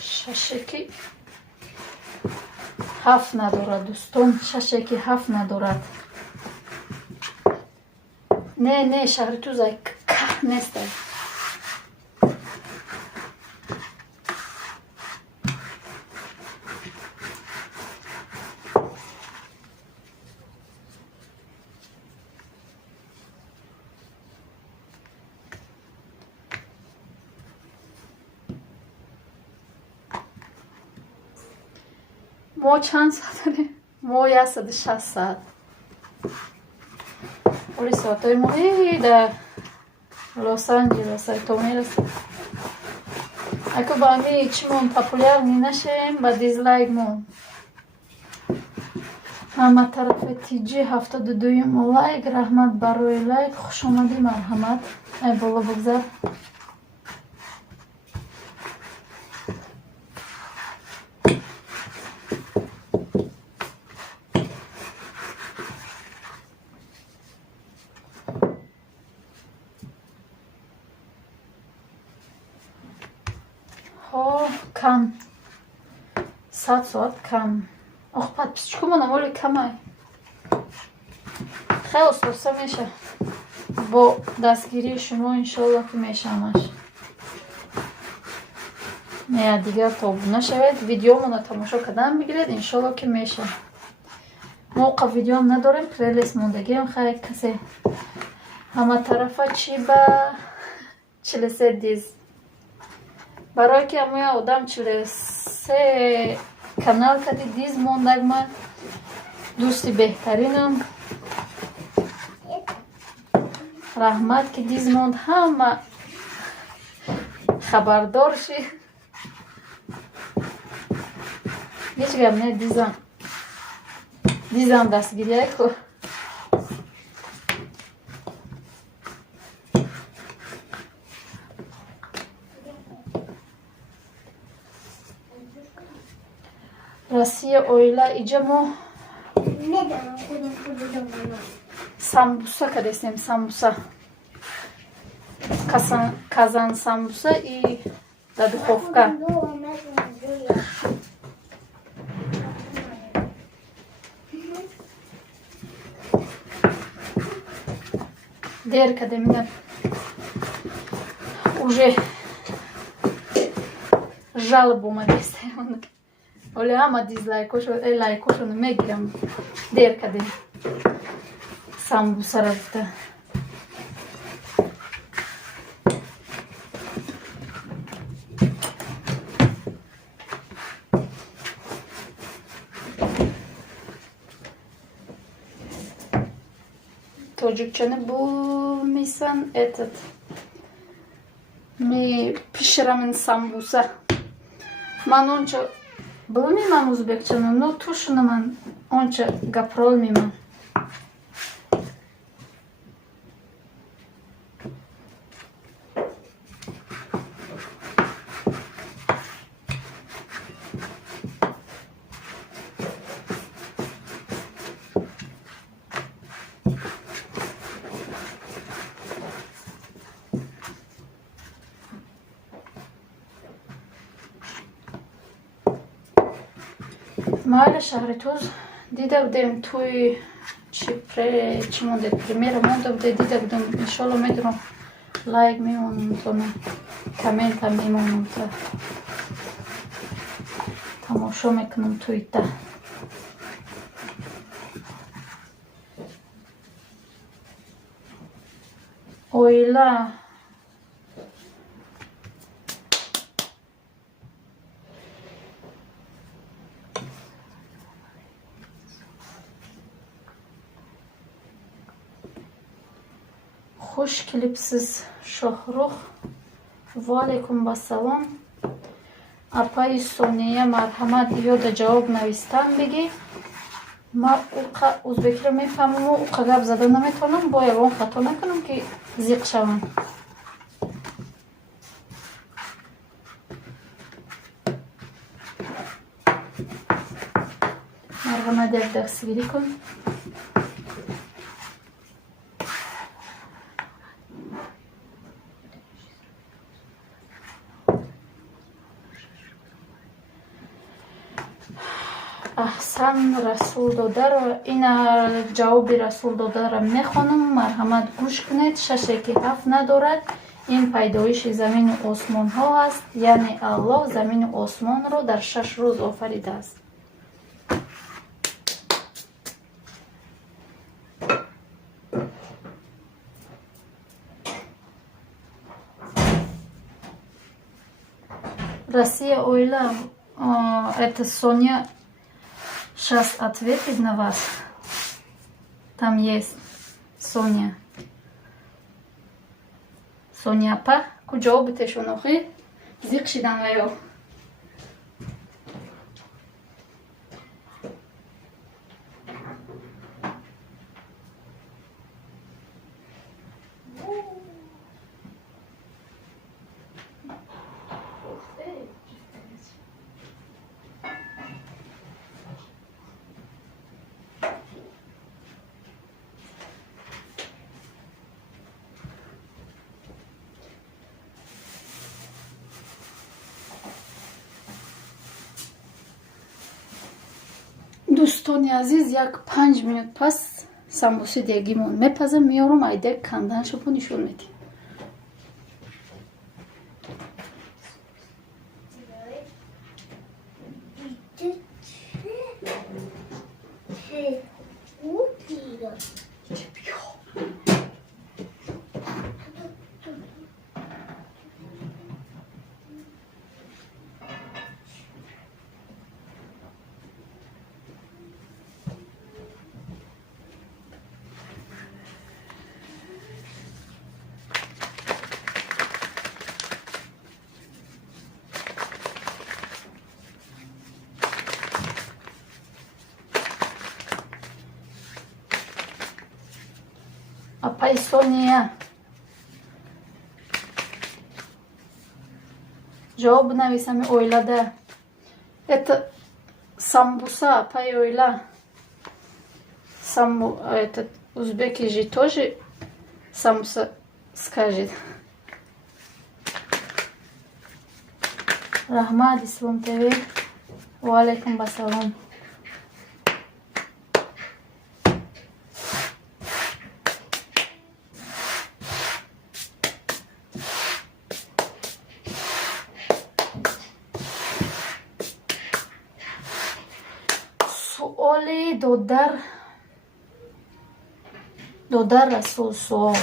ششکی هفت ندارد دوستان، ششکی هفت ندارد. نه شهر تو زای که نیست. ما چند ساعت داریم؟ ما 160 ساعت. ولی ساعت های ما در لس آنجلس تا میرسیم. اگه با همی چیمون پاپولیر می نشیم با دیزلایک مون. همه طرف تیجی 72 لایک. رحمت برای لایک. خوش آمدی مرحمت. ای بالا بگذار. کم 100 ساعت کم. آخ подписчику ما نمالی کمه. خیلی سوسته میشه با دستگیری شما انشالله که میشه همش. نه دیگر تابو نشوید ویدیو منو تماشا کردن بگیرید انشالله که میشه. موقع ویدیو هم نداریم پلیلیست موندگی هم خیلی کسی همه طرفه چی با 43 دیز برای که همه آدم 43 کانال کدی دیز موندگ من دوستی بهترینم رحمت که دیز موند همه خبردار شی هیچ گم نه دیزم دستگیری کو راستی اویلا ایجا ما самбуса кадесем самбуса казан самбуса и до духовка дер каде меня уже жалобу мадестем оли ама дизлайкошо лайкошо мегирам дер каде самбуса рафта тоҷикчани булмисан этот мепиширамин самбуса ман онча булмимам узбекчани но тушуна ман онча гапролмимам майли шаҳритӯз дида будем туи чӣ мондед премера монда буде дида будем иншолло медунам лайк мемонам то комментам мемонам то тамошо мекунам туита оила خوش کلیپسیز شاهروخ و علیکم با سلام апаи Сония марҳамат ёда ҷавоб навистам бигӣ. Ман ӯзбекиро мефаҳмам, уқа гап зада наметавонам, бо ягон хато накунам ки зиқ шавам. марҳамат як дастгирӣ кун. аҳсан расул додаро ина ҷавоби расул додаро мехонам. марҳамат гӯш кунед. 6.7 надорад. ин пайдоиши замину осмонҳо аст, яъне аллоҳ замину осмонро дар 6 рӯз офаридааст. Россия оила это Соня сейчас ответит на вас. Там есть Соня. Соня апа, куҷо битешонохи? Зиқ шидан ваё. дӯстони азиз, як 5 минут пас самбуси дегимон мепазам, меорам, айдак канданашо нишон медим. Апай Сония, ҷавоб нависам оилада. Это самбуса, апай оила. Этот узбеки же тоже самбуса скажет. Рахмат, Ислам ТВ. Ва алейкум басалом. суоли додар расул суол.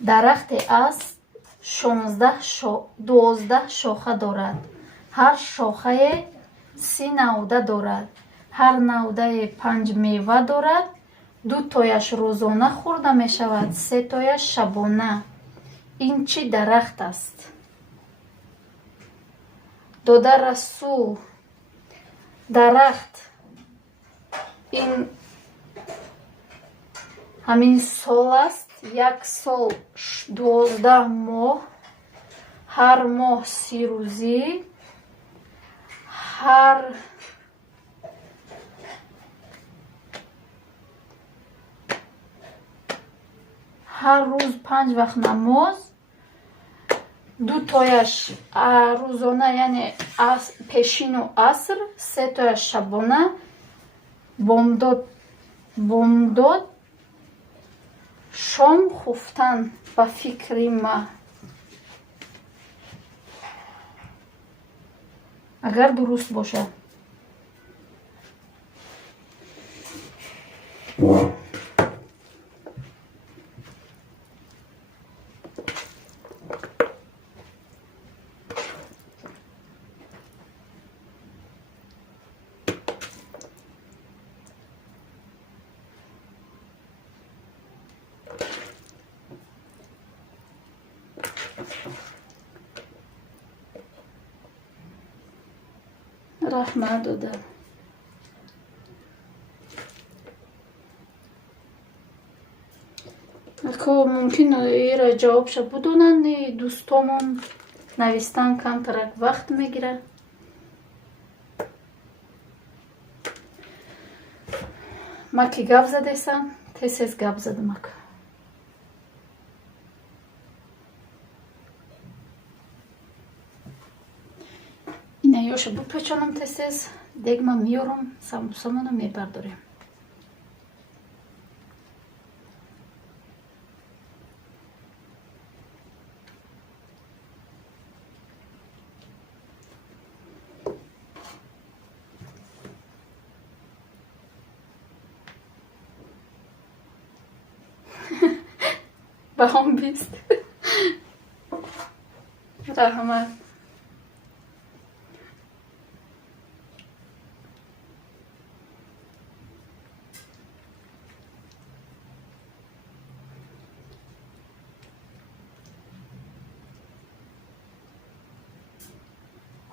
дарахте аст 12 шоха дорад. ҳар шохае 30 навда дорад. ҳар навдае 5 мева дорад. 2 тояш рӯзона хӯрда мешавад, 3 тояш шабона. ин чӣ дарахт аст? додар расул дарахт ин ҳамин сол аст. як сол 12 моҳ, ҳар моҳ 30 рӯзӣ, ҳар рӯз 5 вақт намоз, 2 тояш рӯзона, яъне пешину аср, 3 тояш шабона, бомдод, шом хуфтан ба фикри ма. агар дуруст бошад. رحمت داده. اکو ممکن ایره جوابش بدونن. دوستامون نویستن کمترک وقت میگیره. ما که گپ زدیسم تیز گپ زدم اکو. اینه یاشو بپیچانم تیز دیگه ما میارم سمبوسامونو میبرداریم. با هم بیست رحمت.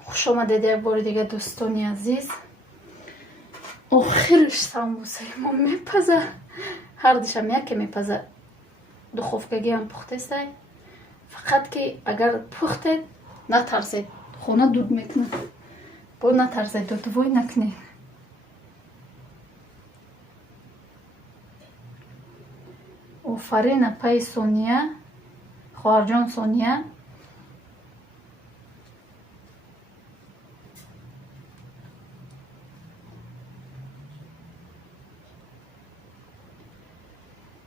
خوش آمدید یک بار دیگه دوستانی عزیز. آخرش سمبوسه ما میپزه. هر دیشم یکی میپزه. دخوفگی هم پخته است. فقط که اگر پخته نترسید خونه دود میکنه. با نترسید دود وای نکنید. آفرین پای سونیه خواهرجان سونیه.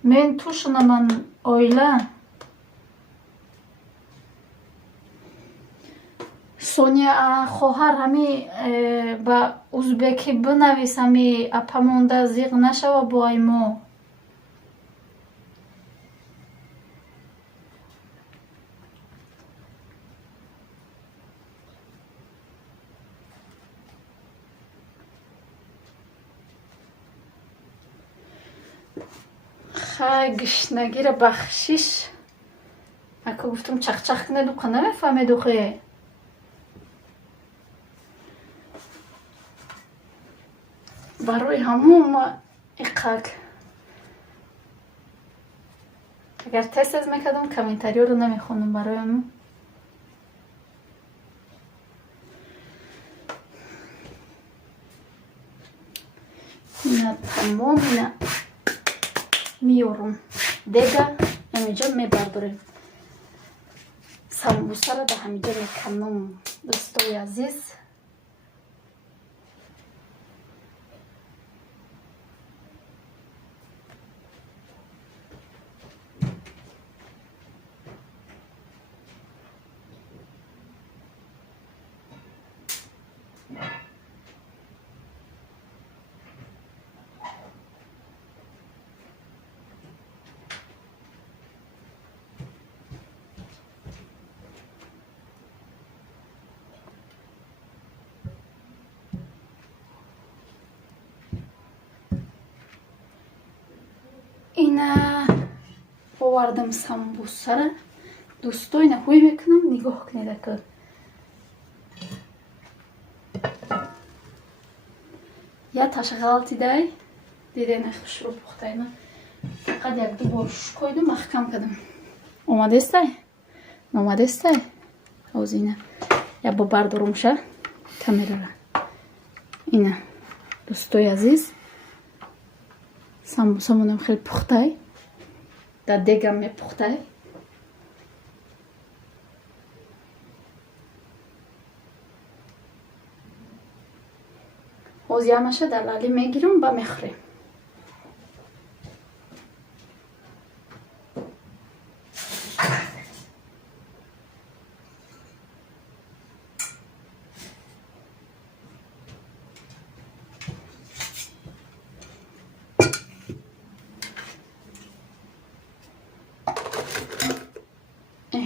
من توشنا من اویله سونیا خواهر همی با ازبکی بنویس همی اپمونده زیغ نشوه با ایمو. گشنگی را بخشش اکو گفتم چخ چخ کنه دوخه نمیفهمه دوخه. برای همون ما اقاق اگر تست از میکردم کامنتاری رو نمیخونم برای همون. اینا تمام اینا میارم دیگه همینجا میبرداریم. سمبوسه رو در همینجا میکنم دوستای عزیز. اینا آوردم سمبوسه را دوستای نهوی میکنم. نگاه کنید که یا تاش غلطی دای دیده نخوش رو پخته اینا فقط یک دو بار شکایدم محکم کردم. اومده استای اومده استای اوز اینا یا با بردارم شه کمیره را. اینا دوستای عزیز سمبوسه مونم خیلی پخته در دیگم می پخته. اوزی همشه در لالی میگیرم با میخوریم.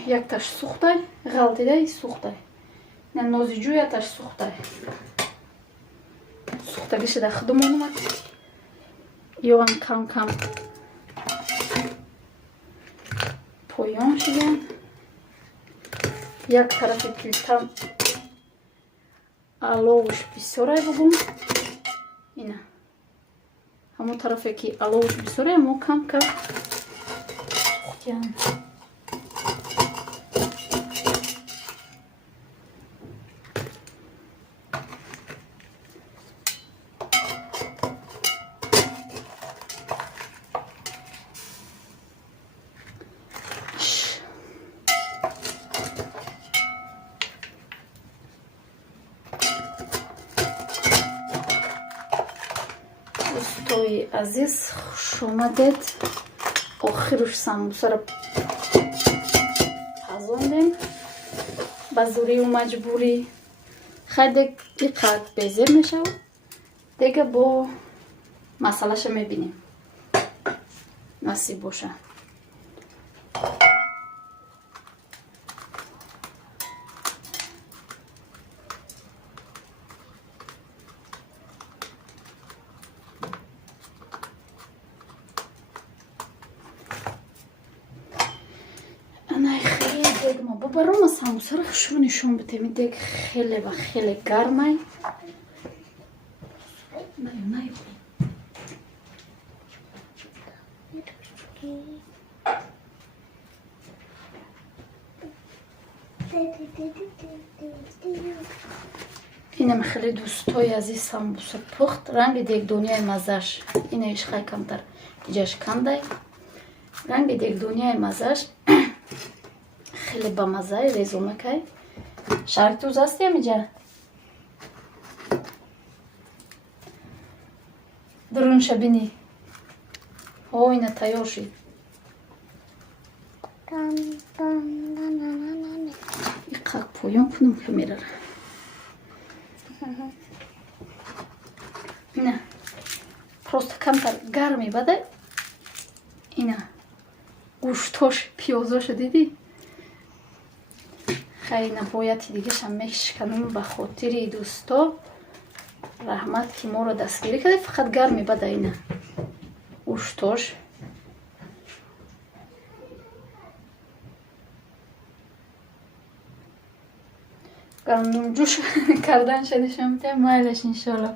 یک تاش سوخته غلطیده سوخته نه نازی یک تاش سوخته سوختگیش در خودمون اومد یا هم کم کم پایان شدن. یک طرف پلیتم аловуш бисёрай бугум. Ина ҳамон тарафе ки аловуш бисёрай мо кам кам сухтиям. Дӯстои азиз, хуш омадед. Охируш самбусаро пазондем ба зурию маҷбурӣ. хайдек иқат безеб мешавад. дега бо масъалаша мебинем насиб боша. барома самбусаро шуро нишон битем. Ин дег хеле ва хеле гармай. инам хеле дӯстои азиз самбуса пухт. ранги дегдонияи маззаш инаиш хай камтар иҷаш кандай. ранги дегдонияи маззаш хеле бамаззаи резонакай. шарик тӯз ҳасти амиҷа? дурунша бини. ина тайёр шид. иқак поён кунам камерара. ина просто камтар гарми бада. ина гӯштош пиёзоша дидӣ? хай наҳояти дигашам мешканам ба хотири дӯсто. раҳмат ки моро дастгирӣ кардед. фақат гарми бада ина гӯштош. гармнумҷӯш карданша нишон медиҳам. майлаш иншоалло.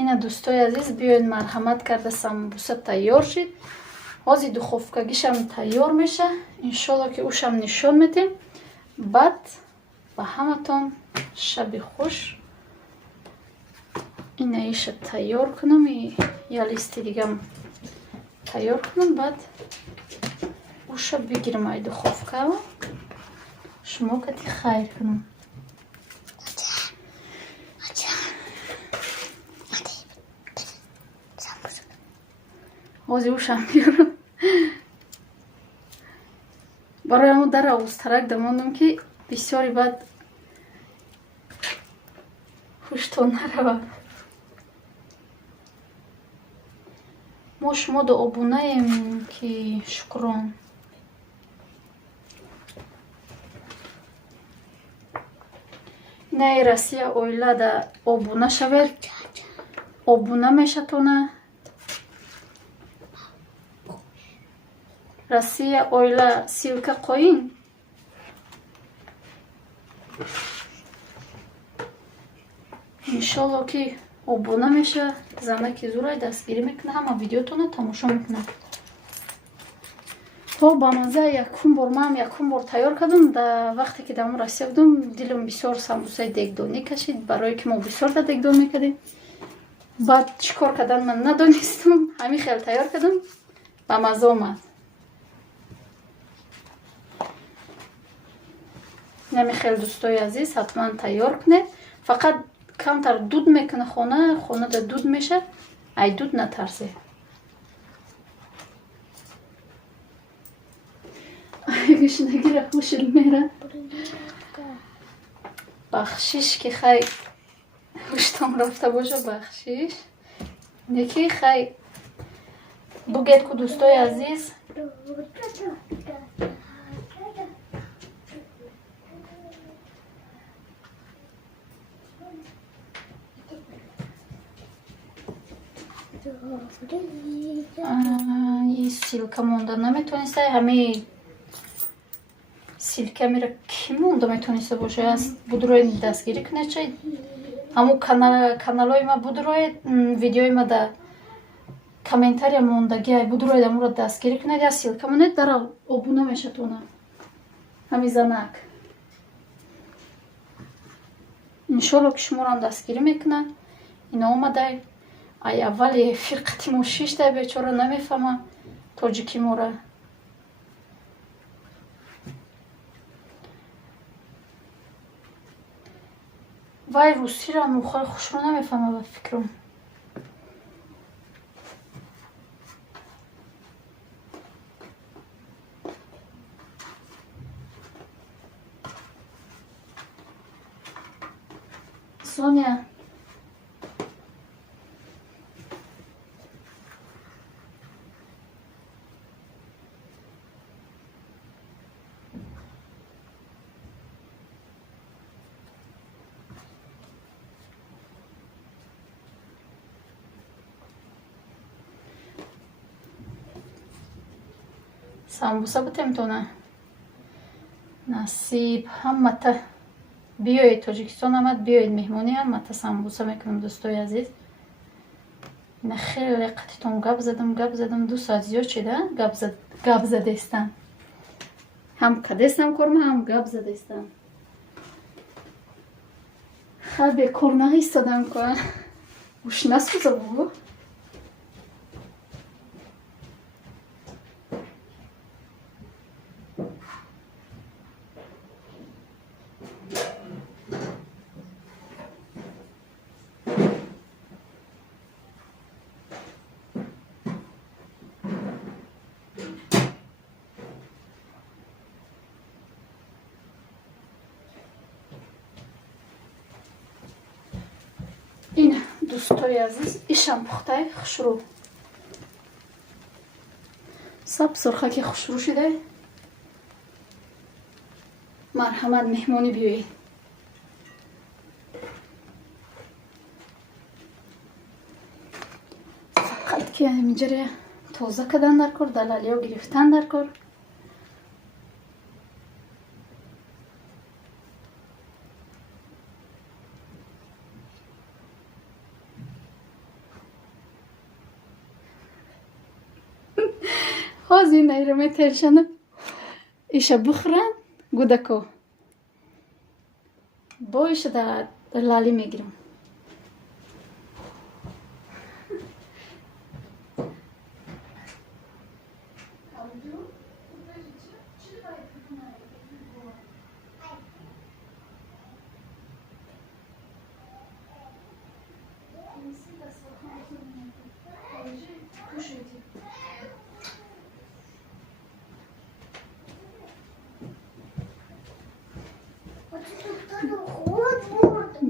ина дӯстои азиз, биёед марҳамат карда самбуса тайёр шид. ҳозир духовкагишам тайёр меша. иншоалло ки ӯшам нишон медиҳем. баъд ба ҳаматон шаби хуш. ина иша тайёр кунам. я листи дигам тайёр кунам. баъд ӯша бигирам ай духовка. шумо кати хайр кунам. ҳозир ӯшам биёрам. барои ҳамон дара озтарак дамондам ки бисёри баъд ҳуштон наравад. мо шумо до обунаем ки шукрон. инаи Россия оила да обуна шавед. обуна мешатона. Россия оила силка қоин. иншоалло ки обуна меша. занаки зурай дастгирӣ мекуна. ҳама видеотона тамошо мекуна. то ба мазза якум бор ман якум бор тайёр кардам. да вақте ки дар Россия будам дилам бисёр самбусаи дегдонӣ кашид. барое ки мо бисёр да дегдон мекардем. баъд чӣ кор кардан ман надонистам. ҳамин хел тайёр кардам. ба мазза омад. нами хел дӯстои азиз ҳатман тайёр кунед. фақат камтар дуд мекуна хонада дуд меша. ай дуд натарсе. гӯшнагира хушил мера. бахшиш ки хай ҳуштон рафта боша. бахшиш неки хай бугед ку дӯстои азиз. силка монда наметонистай. ҳамаи силка мира ки монда метавониста боша аз будрои дастгирӣ кунед чай ҳамун каналои ма будрои видеои ма да комментария мондаги ай будрои да муро дастгирӣ кунед я силка монед дар обуна мешатона ҳамизанак иншолло ки шуморам дастгирӣ мекунад ина омадай ай аввали фирқати мо шиштай бечора намефаҳмам тоҷики мора вай русиро мухой хушро намефаҳма ба фикрам Соня самбуса бутемтона насиб ҳаммата биёед тоҷикистон омад биёед меҳмонӣ ҳаммата самбуса мекунам дӯстои азиз ина хеле қатитон гап задам 2 соат зиёд шуда гап задестам ҳам кадестам корма ҳам гап задестам ха бекор наистодам ка уш насӯза бубу ина дӯстои азиз ишам пухтай хушрӯ саб сурхаки хушрӯ шудай марҳамат меҳмонӣ биёед фақат ки ҳаминҷаре тоза кадан дар кор далалиё гирифтан дар кор ҳозир наира метершана иша бухӯран гудако бо иша дар лалӣ мегирам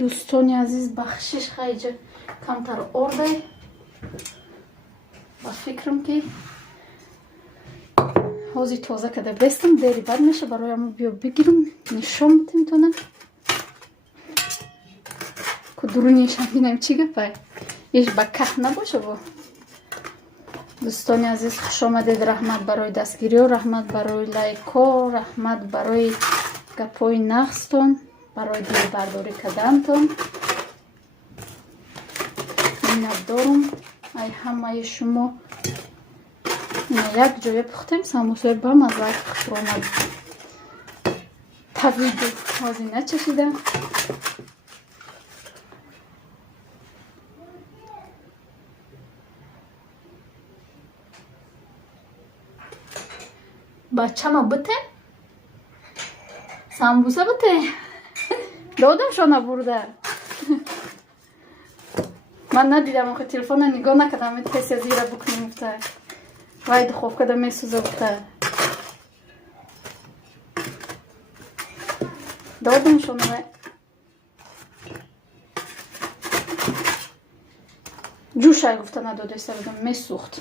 дӯстони азиз бахшиш хайҷа камтар ордай ба фикрам ки ҳозир тоза када бестам дери бад меша бароям биё бигирам нишон бутем тона кудурунишам бинам чӣ гапай иш ба каҳ набоша бо дӯстони азиз хушомадед раҳмат барои дастгириё раҳмат барои лайкҳо раҳмат барои гапҳои нағзтон барои дилбардорӣ кардантон миннатдорам ай ҳамаи шумо ина як ҷоя пухтем самосои бамаззаи хушромад тавиду ҳозир начашидам бачама бите самбуса бите додам шона бурда ман надидам охи телефона нигоҳ накардам теся зира букнем гуфта вай духовкада месӯза гуфта додам шона ҷӯшай гуфта надодеста будам месӯхт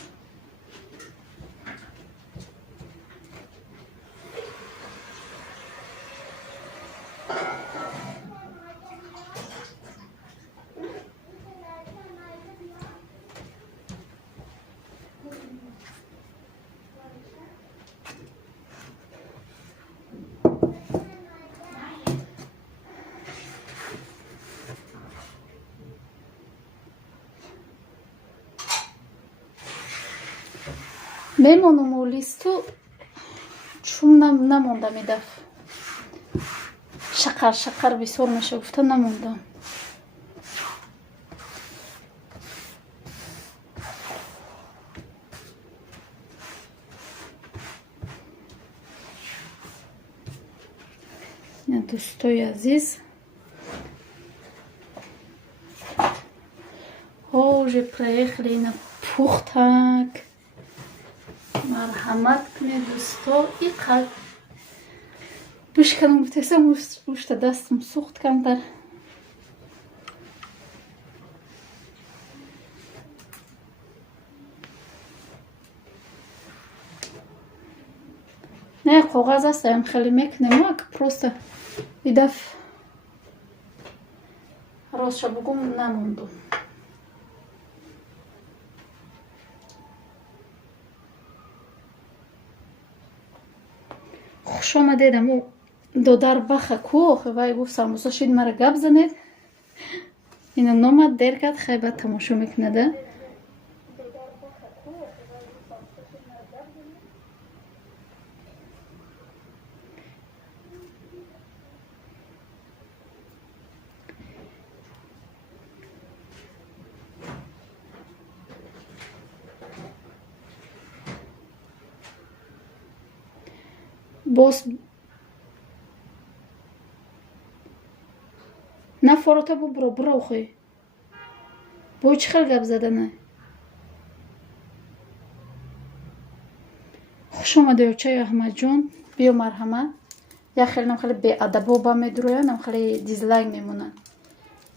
мемонум у листу чум намонда медаф шақар бисёр меша гуфта намонда. дӯстои азиз, уже проехали на пухтак. Марҳамат кунед дӯсто, иқад бишканам гуфтесам ушта дастам сӯхт камтар. не коғаз аст, ям хеле мекунем, ак просто идаф ростша бугум намонду. хуш омадедам. у додар баха ку охе вай гуфт самбуса шид мара гап занед. ина номад дер кард хайба тамошо мекунада. боз на форота буро охе бо чӣ хел гап задана. хуш омаде очаи аҳмадҷон, биё марҳамат. як хеле нам хеле беадабо ба медуроя, нам хеле дизлайк мемона.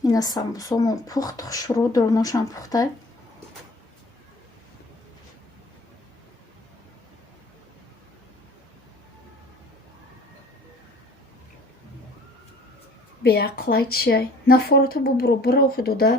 ина самбусомон пухт, хушрӯ дурношам пухтай. беақлай чиай на форота буро охе додар.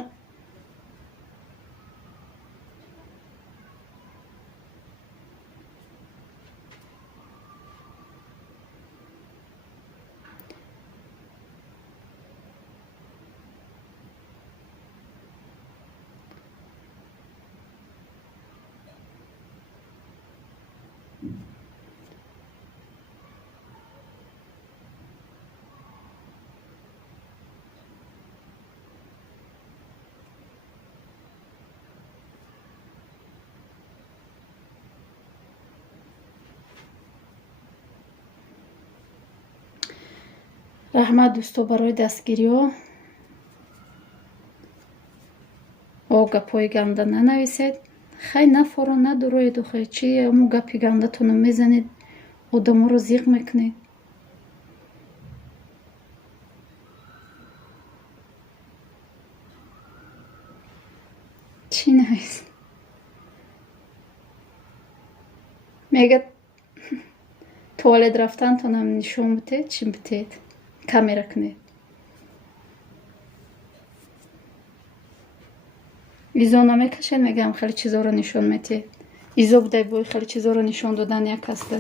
раҳмат дӯсто барои дастгириҳо. гапҳои ганда нанависед. хай нафоро надуроед, охе чи аму гапи гандатонро мезанед, одаморо зиқ мекунед. чӣ навис мегӯяд туалет рафтанатонам нишон битед, чӣ битед, камера кунед. изо намекашед, мегӯям хеле чизоро нишон метиҳед. изо будай бои хеле чизоро нишон додан як аста.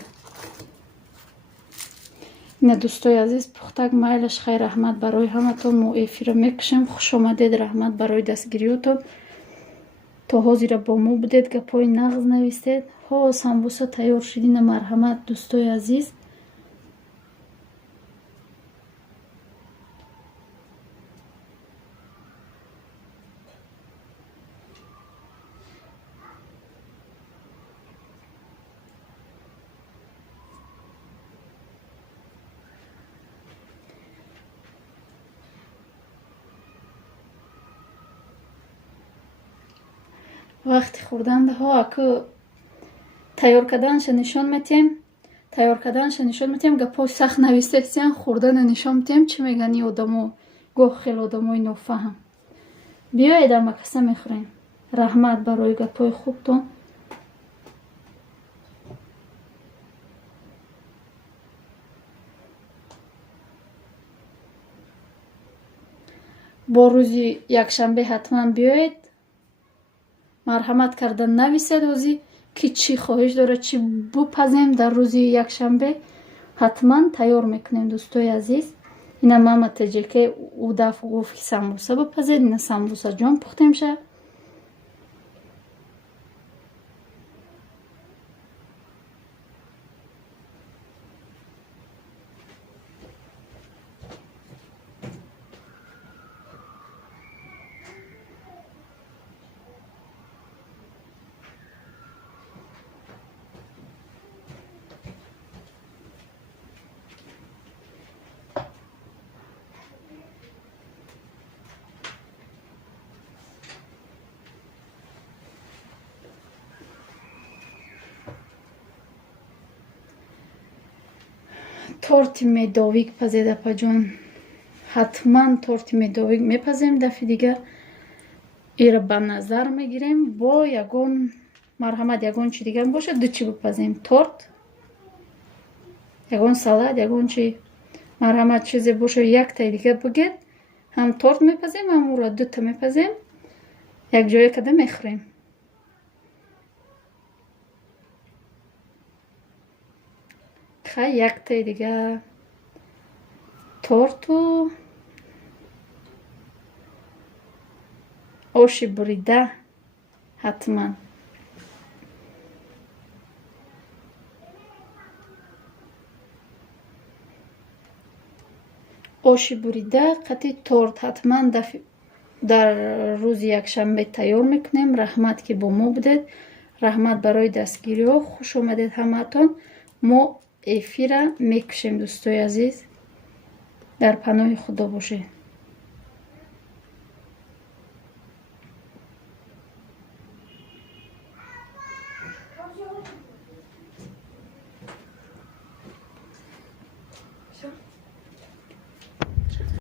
ина дӯстои азиз, пухтак майлаш хай. раҳмат барои ҳаматон. мо эфирро мекушем. хуш омадед. раҳмат барои дастгириҳотон. то ҳозира бо мо будед, гапҳои нағз навистед. самбуса тайёр шуд. ина марҳамат дӯстои азиз. вақти хӯрдандаҳо аку тайёр карданашо нишон метиҳем. гапҳои сахт навистесиян хӯрдана нишон метиҳем. чӣ мегӯянд ин одамо? гоҳ хеле одамои нофаҳм. биёед амакаса мехӯрем. раҳмат барои гапҳои хубтон. бо рӯзи якшанбе ҳатман биёед. марҳамат карда нависед ҳозӣ ки чӣ хоҳиш дорад, чӣ бупазем дар рӯзи якшанбе. ҳатман тайёр мекунем дӯстои азиз. ина мама таҷике ӯ дафъ гуфт ки самбуса бупазед. ина самбусаҷон пухта мешавад. торти медовик пазед апаҷон. ҳатман торти медовик мепазем. дафъи дига иро ба назар мегирем. бо ягон марҳамат ягон чи дига бошад ду чи бипазем. торт, ягон салат, ягон чи марҳамат чизе бошад яктаи дига бигед. ҳам торт мепазем, ҳам уро дута мепазем. якҷоя када мехӯрем. хай яктаи дига торту оши бурида ҳатман. оши бурида қати торт ҳатман дар рӯзи якшанбе тайёр мекунем. раҳмат ки бо мо будед. раҳмат барои дастгириҳо. хуш омадед ҳамаатон. мо эфира мекушем дӯстои азиз. дар паноҳи худо бошед.